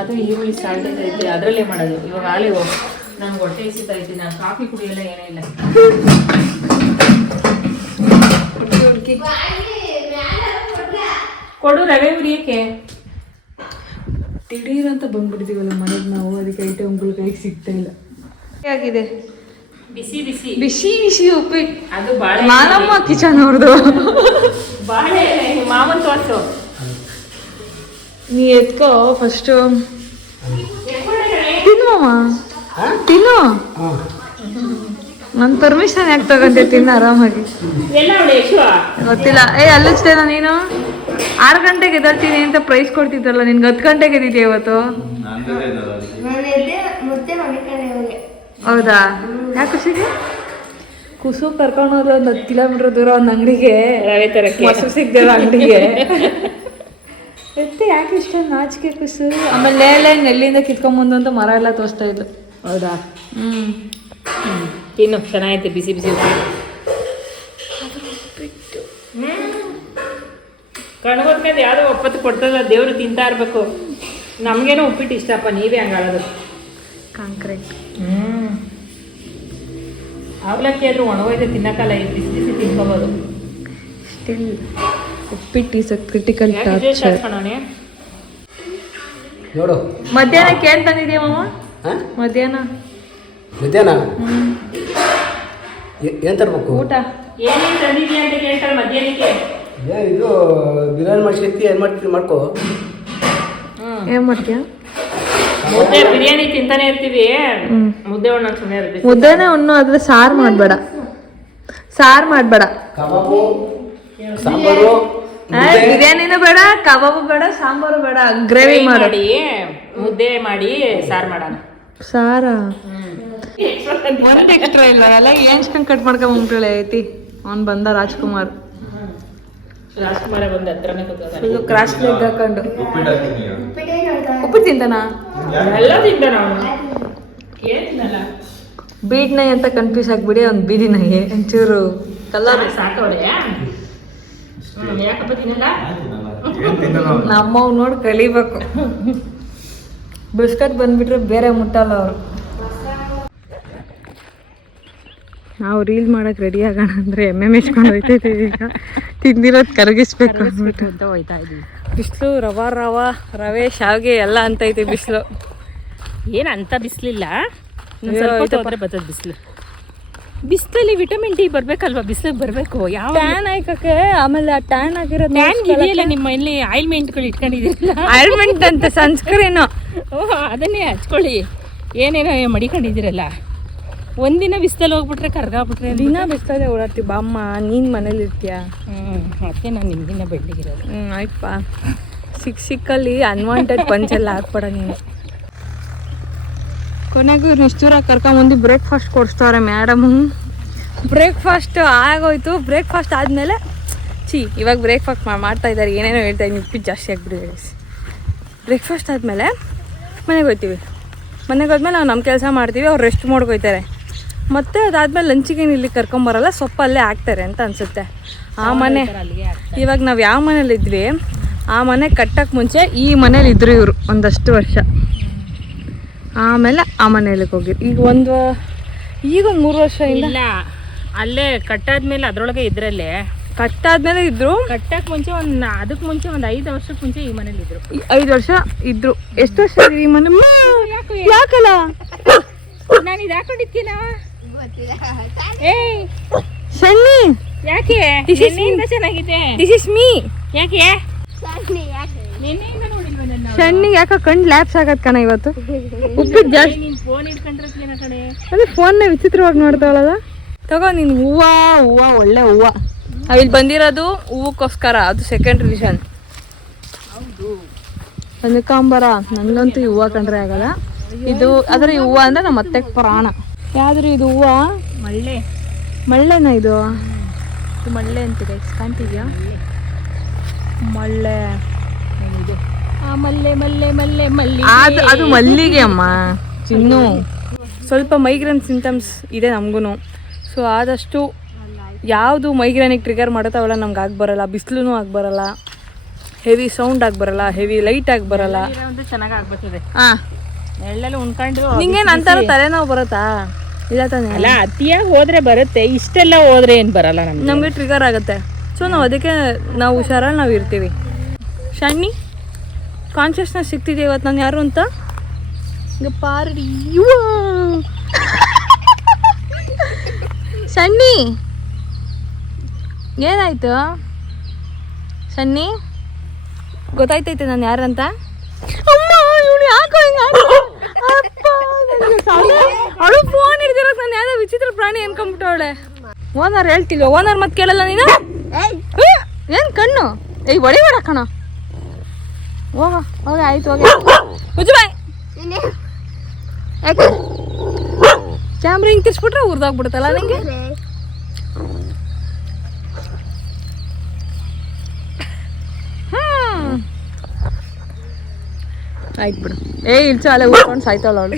ಅದು ಈರುಳ್ಳಿ ಸಾಲ್ಟ್ ಐತೆ, ಅದರಲ್ಲೇ ಮಾಡೋದು. ಇವಾಗ ಹಾಳೆ ನಾನು ಹೊಟ್ಟೆ ಹಸಿತಾ ಐತಿ, ನಾನು ಕಾಫಿ ಕುಡಿಯಲ್ಲ, ಏನೇ ಇಲ್ಲ. ಕೊಡು ರವೆ ಉರಿಯಕ್ಕೆ. ದಿಢೀರಂತ ಬಂದ್ಬಿಡ್ತೀವಲ್ಲ ಮನೆಗೆ ನಾವು, ಅದಕ್ಕೆ ಐಟಮ್ಗಳು ಕೈಗೆ ಸಿಗ್ತಾ ಇಲ್ಲ. ಆಗಿದೆ ಬಿಸಿ ಬಿಸಿ ಬಿಸಿ ಬಿಸಿ ಉಪ್ಪಿಟ್ಟು. ಅದು ಬಾಳೆ ಮಾನಮ್ಮ ಕಿಚನ್ ಅವ್ರದ್ದು. ಬಾಳೆ ಮಾಮನ್ ತೋರ್ಸು. ನೀ ಎತ್ಕೋ ಫಸ್ಟು. ತಿನ್ನುವಮ್ಮ ತಿನ್ನು. ನನ್ನ ಪರ್ಮಿಷನ್ ಯಾಕೆ ತಗೊಂಡೆ? ತಿನ್ನು ಆರಾಮಾಗಿ. ಗೊತ್ತಿಲ್ಲ. ಅಲ್ಲಿಸ್ತೇನ ನೀನು 6 ಗಂಟೆಗೆ ಎದ್ದೇಳ್ತೀನಿ ಅಂತ ಪ್ರೈಸ್ ಕೊಡ್ತಿದ್ದಲ್ಲ, ನಿನ್ಗೆ 10 ಗಂಟೆಗೆ ಎದ್ದಿದ್ಯಾ ಇವತ್ತು? ಹೌದಾ? ಯಾಕೆ ಖುಷಿಗೆ? ಕುಸು ಕರ್ಕೊಂಡು ಹೋದ್ರೆ ಒಂದು 10 ಕಿಲೋಮೀಟ್ರ್ ದೂರ ಒಂದು ಅಂಗಡಿಗೆ ರವೆ ತರಕ್ಕೆ, ಮೊಸರು ಸಿಗ್ದಲ್ಲ ಅಂಗಡಿಗೆ. ಎತ್ತೆ ಯಾಕೆ ಇಷ್ಟ ನಾಚಿಕೆ ಕುಸು? ಆಮೇಲೆ ನೆಲ್ಲಿಂದ ಕಿತ್ಕೊಂಬಂದು ಅಂತ ಮರ ಎಲ್ಲ ತೋರಿಸ್ತಾ ಇದ್ಲು. ಹೌದಾ? ತಿನ್ನು, ಚೆನ್ನಾಗೈತೆ ಬಿಸಿ ಬಿಸಿ ಉಪ್ಪಿಟ್ಟು. ಕಣ್ಗೊತ್ಕೊಂಡು ಯಾವುದೋ ಒಪ್ಪತ್ತು ಕೊಡ್ತದ, ದೇವರು ತಿಂತಾ ಇರಬೇಕು. ನಮಗೇನೋ ಉಪ್ಪಿಟ್ಟು ಇಷ್ಟಪ್ಪ, ನೀವೇ ಹಂಗಾಳೋದು. ಕಾಂಕ್ರೀಟ್ ಅವಲಕ್ಕಿ ಆದರೂ ಒಣಗೋಯ್ತು ತಿನ್ನಕ್ಕಲ್ಲ, ಬಿಸಿ ಬಿಸಿ ತಿನ್ಕೋಬೋದು. Still uppittu is a critical torture. ನೋಡು ಮಧ್ಯಾಹ್ನಕ್ಕೆ ಏನು ತಂದಿದ್ಯಾ ಮಾಮ? ಮಧ್ಯಾಹ್ನ ಏನು ತರಬೇಕು ಊಟ? ಏನೇನು ತಂದಿದ್ಯಾ ಅಂತ ಕೇಳ್ತಾರೆ ಮಧ್ಯಾಹ್ನಕ್ಕೆ. ಇದು ಬಿರಿಯಾನಿ ಮಾಡಿಸ್ಕತ್ತಿ, ಏನು ಮಾಡ್ತೀವಿ ಮಾಡ್ಕೋ. ಏನು ಮಾಡ್ತೀಯ? ಮುದ್ದೆ ಬಿರಿಯಾನಿ ತಿಂತಾನೆ ಇರ್ತೀವಿ, ಮುದ್ದೆ ಒಣ ಸುಮ್ಮನೆ ಇರ್ತೀವಿ. ಮುದ್ದೆನೇ ಉಣ್ಣು, ಆದ್ರೆ ಸಾರು ಮಾಡಬೇಡ. ಸಾರು ಮಾಡಬೇಡ. ಕಬಾಬು, ಸಾಂಬಾರು, ಬಿರಿಯಾನಿನೂ ಬೇಡ, ಕಬಾಬು ಬೇಡ, ಸಾಂಬಾರು ಬೇಡ, ಗ್ರೇವಿ ಮಾಡಿ ಮುದ್ದೆ ಮಾಡಿ ಸಾರು ಮಾಡೋಣ. ಸಾರ ಒಂದು ಎಕ್ಸ್ಟ್ರಾ ಇಲ್ಲ ಎಲ್ಲ ಏನ್ಸ್ಕೊಂಡು ಕಟ್ ಮಾಡ್ಕೊಂಡ್ಬಿಟ್ರೆ ಐತಿ. ಅವ್ನು ಬಂದ ರಾಜ್ಕುಮಾರ್ ಬಂದು ಹತ್ರನೇ ಕೂತ್ಕೊಂಡ. ಫುಲ್ಲು ಕ್ರಾಶ್ ಲೆಗ್ ಹಾಕೊಂಡು ಉಪ್ಪಿಟ್ಟು ತಿಂತಾನ. ಎಲ್ಲ ತಿಂತಾನ ಅವನು, ಏನಿಲ್ಲ. ಬೀಡ್ ನಾಯಿ ಅಂತ ಕನ್ಫ್ಯೂಸ್ ಆಗ್ಬಿಡಿ, ಅವ್ನು ಬೀದಿ ನಾಯಿ ಒಂಚೂರು ಕಲರ್ ಸಾಕವ್ರೆ. ಯಾಕಪ್ಪ ತಿನ್ನಲ್ಲ? ನಮ್ಮವ್ ನೋಡಿ ಕಲಿಬೇಕು. ಬಿಸ್ಕಟ್ ಬಂದ್ಬಿಟ್ರೆ ಬೇರೆ ಮುಟ್ಟಲ್ಲ ಅವರು. ನಾವು ರೀಲ್ ಮಾಡಕ್ಕೆ ರೆಡಿ ಆಗೋಣ ಅಂದರೆ ಮೆಚ್ಕೊಂಡು ಹೋಯ್ತೈತೀವಿ. ಈಗ ತಿಂದಿರೋದು ಕರಗಿಸ್ಬೇಕು ಅಂದ್ಬಿಟ್ಟು ಅಂತ ಹೋಯ್ತಾ ಇದ್ದೀವಿ. ಬಿಸಿಲು ರವೆ ಶಾವಿಗೆ ಎಲ್ಲ ಅಂತೈತಿ ಬಿಸಿಲು. ಏನು ಅಂತ ಬಿಸಿಲಿಲ್ಲ, ಬರ್ತದೆ ಬಿಸಿಲು. ಬಿಸಿಲಲ್ಲಿ ವಿಟಮಿನ್ ಡಿ ಬರ್ಬೇಕಲ್ವಾ? ಬಿಸಿಲಿಗೆ ಬರಬೇಕು. ಯಾವ ಟ್ಯಾನ್ ಹಾಕಕ್ಕೆ, ಆಮೇಲೆ ಆ ಟ್ಯಾನ್ ಹಾಕಿರೋದು ಟ್ಯಾನ್ ಇದೆಯಲ್ಲ ನಿಮ್ಮ ಮನೇಲಿ ಆಯಿಲ್ಮೆಂಟ್ಗಳು ಇಟ್ಕೊಂಡಿದ್ದೀರಲ್ಲ, ಆಯಿಲ್ಮೆಂಟ್ ಅಂತ ಸನ್ಸ್ಕ್ರೀನು. ಅದನ್ನೇ ಹಚ್ಕೊಳ್ಳಿ. ಏನೇನೋ ಮಡಿಕೊಂಡಿದ್ದೀರಲ್ಲ, ಒಂದಿನ ಬಿಸಿಲಲ್ಲಿ ಹೋಗ್ಬಿಟ್ರೆ ಕರ್ಗಾಗ್ಬಿಟ್ರೆ. ದಿನ ಬಿಸ್ತದೆ ಓಡಾಡ್ತೀವಿ. ಬಾಮ್ಮ ನೀನು ಮನೇಲಿ ಇರ್ತೀಯ. ಅದಕ್ಕೆ ನಾನು ನಿಮ್ಗಿನ್ನ ಬೆಳ್ಳಿಗಿರೋದು. ಆಯ್ತಪ್ಪ. ಸಿಕ್ಕಲ್ಲಿ ಅನ್ವಾಂಟೆಡ್ ಪಂಚೆಲ್ಲ ಹಾಕ್ಬೇಡ ನೀನು. ಕೊನೆಗೂ ನಿಷ್ಠೂರ ಕರ್ಕೊಂಬಂದು ಬ್ರೇಕ್ಫಾಸ್ಟ್ ಕೊಡಿಸ್ತಾರೆ ಮೇಡಮು. ಬ್ರೇಕ್ಫಾಸ್ಟ್ ಆಗೋಯ್ತು. ಬ್ರೇಕ್ಫಾಸ್ಟ್ ಆದಮೇಲೆ ಇವಾಗ ಬ್ರೇಕ್ಫಾಸ್ಟ್ ಮಾಡ್ತಾ ಇದ್ದಾರೆ, ಏನೇನೋ ಹೇಳ್ತಾ ಇದ್ದೀನಿ. ಉಪ್ಪಿಟ್ಟು ಜಾಸ್ತಿ ಆಗಿಬಿಟ್ಟಿದೆ. ಬ್ರೇಕ್ಫಾಸ್ಟ್ ಆದಮೇಲೆ ಮನೆಗೆ ಹೋಗ್ತೀವಿ. ಮನೆಗೆ ಹೋದ್ಮೇಲೆ ನಾವು ನಮ್ಮ ಕೆಲಸ ಮಾಡ್ತೀವಿ, ಅವ್ರು ರೆಸ್ಟ್ ಮಾಡ್ಕೊಯ್ತಾರೆ. ಮತ್ತು ಅದಾದಮೇಲೆ ಲಂಚಿಗೇನು ಇಲ್ಲಿ ಕರ್ಕೊಂಬರಲ್ಲ, ಸೊಪ್ಪಲ್ಲೇ ಹಾಕ್ತಾರೆ ಅಂತ ಅನಿಸುತ್ತೆ. ಆ ಮನೆ ಇವಾಗ ನಾವು ಯಾವ ಮನೇಲಿದ್ವಿ ಆ ಮನೆ ಕಟ್ಟಕ್ಕೆ ಮುಂಚೆ ಈ ಮನೇಲಿ ಇದ್ರು ಇವರು ಒಂದಷ್ಟು ವರ್ಷ. ಆಮೇಲೆ ಆ ಮನೆಯಲ್ಲಿಗೆ ಹೋಗಿದ್ರು. ಈಗ ಒಂದು 3 ವರ್ಷ ಇಲ್ಲ, ಅಲ್ಲೇ ಕಟ್ಟಾದ್ಮೇಲೆ ಅದರೊಳಗೆ ಇದ್ರಲ್ಲೇ ಕಟ್ಟಾದ್ಮೇಲೆ ಇದ್ರು. ಕಟ್ಟಕ್ಕೆ ಮುಂಚೆ ಅದಕ್ಕೆ ಮುಂಚೆ ಒಂದು 5 ವರ್ಷಕ್ಕೆ ಮುಂಚೆ ಈ ಮನೇಲಿ ಇದ್ರು. 5 ವರ್ಷ ಇದ್ರು. ಎಷ್ಟು ವರ್ಷ ಇದ್ರಿ ಈ ಮನೆ? ಯಾಕಲ್ಲ ನಾನು ಇದು ಹಾಕೊಂಡಿರ್ತೀನ. ಸಣ್ಣಿ ಯಾಕೆ This is ನಿನ್ನೆಯಿಂದ ಚೆನ್ನಾಗಿದೆ. This is me. ಯಾಕೆ ನಿನ್ನೆಯಿಂದ ನೋಡಿಲ್ವ ನನ್ನ? ಶಣ್ಣಿಗೆ ಯಾಕೋ ಕಣ್ಣು ಲ್ಯಾಪ್ಸ್ ಆಗತ್ ಕಣ ಇವತ್ತು. ಉಪ್ಪಿಟ್ಟು ಜಾಸ್ತಿ. ನೀನ್ ಫೋನ್ ಇಟ್ಕೊಂಡಿರ್ತೀನ ಕಣೆ. ಅದೇ ಫೋನ್ನ ವಿಚಿತ್ರವಾಗಿ ನೋಡ್ತಾವಲ್ಲ. ತಗೋ ನೀನು ಹೂವು ಒಳ್ಳೆ ಹೂವು. ಇಲ್ಲಿ ಬಂದಿರೋದು ಹೂವಕ್ಕೋಸ್ಕರ, ಅದು ಸೆಕೆಂಡ್ ರೀಸನ್. ಕನಕಾಂಬರ ನನಗಂತೂ ಈ ಹೂವು ಕಂಡ್ರೆ ಆಗಲ್ಲ. ಇದು ಅದರ ಈ ಹೂವು ಅಂದ್ರೆ ನಮ್ಮ ಅತ್ತೆಗೆ ಪ್ರಾಣ. ಯಾವ್ದು ಇದು ಹೂವು? ಮಳ್ಳೆನಾ ಇದು? ಇದು ಮಳ್ಳೆ ಅಂತಿದೆ, ಕಾಣ್ತಿದ್ಯಾ? ಮಳ್ಳೆ ಅದು ಮಲ್ಲಿಗೆ ಅಮ್ಮ ಚಿನ್ನು. ಸ್ವಲ್ಪ ಮೈಗ್ರೇನ್ ಸಿಂಟಮ್ಸ್ ಇದೆ ನಮಗೂ. ಸೊ ಆದಷ್ಟು ಯಾವುದು ಮೈಗ್ರೇನಿಗೆ ಟ್ರಿಗರ್ ಮಾಡುತ್ತೋ ಅವೆಲ್ಲ ನಮ್ಗೆ ಆಗ್ಬರಲ್ಲ. ಬಿಸಿಲು ಆಗ್ಬರಲ್ಲ, ಹೆವಿ ಸೌಂಡ್ ಆಗ್ಬರಲ್ಲ, ಹೆವಿ ಲೈಟ್ ಆಗ್ಬರಲ್ಲ. ಚೆನ್ನಾಗಿ ಆಗ್ಬರ್ತದೆ. ಹಾಂ, ಎಳ್ಳೆಲ್ಲ ಉಣ್ಕೊಂಡ್ರು ನಿಂಗೇನು ಅಂತಾರ ತಲೆನೋವು ಬರುತ್ತಾ? ಇಲ್ಲ ತಾನೆ. ಅಲ್ಲ, ಅತಿಯಾಗಿ ಹೋದ್ರೆ ಬರುತ್ತೆ, ಇಷ್ಟೆಲ್ಲ ಹೋದ್ರೆ ಏನು ಬರಲ್ಲ ನಮಗೆ ಟ್ರಿಗರ್ ಆಗುತ್ತೆ. ಸೊ ನಾವು ಅದಕ್ಕೆ ನಾವು ಹುಷಾರಲ್ಲಿ ನಾವು ಇರ್ತೀವಿ. ಶಣ್ಣಿ ಕಾನ್ಷಿಯಸ್ನೆಸ್ ಸಿಗ್ತಿದೆ ಇವತ್ತು ನಾನು ಯಾರು ಅಂತ. ಈಗ ಪಾರ್ಡಿ ಶಣ್ಣಿ ಏನಾಯ್ತು? ಶಣ್ಣಿ ಗೊತ್ತಾಯ್ತೈತೆ ನಾನು ಯಾರಂತ? ಅಮ್ಮ ಇವಳು ಯಾಕೋ ಅವಳು ಫೋನ್ ಹಿಡ್ದಿರೋಕೆ ನಾನು ಯಾವ್ದೋ ವಿಚಿತ್ರ ಪ್ರಾಣಿ ಅನ್ಕೊಂಬಿಟ್ಟವಳೆ. ಓನರ್ ಹೇಳ್ತಿಲ್ವ? ಓನರ್ ಮತ್ತೆ ಕೇಳಲ್ಲ ನೀನು? ಏನು ಕಣ್ಣು? ಹೊಡಿಬೇಡ ಕಣ. ಹೋಗ ಆಯ್ತು, ಹೋಗಿ ಮುಚ್ಚು ಬಾಯ್. ಯಾಕೆ ಕ್ಯಾಮ್ರಾ ಹಿಂಗೆ ತಿರ್ಸ್ಬಿಟ್ರೆ ಉರ್ದಾಗ್ಬಿಡುತ್ತಲ್ಲ ನನಗೆ. ಆಯ್ತು ಬಿಡು. ಇಲ್ಚು ಅಲ್ಲೇ ಉಳ್ಕೊಂಡು ಸಾಯ್ತಾವಲ್ಲ ಅವಳು.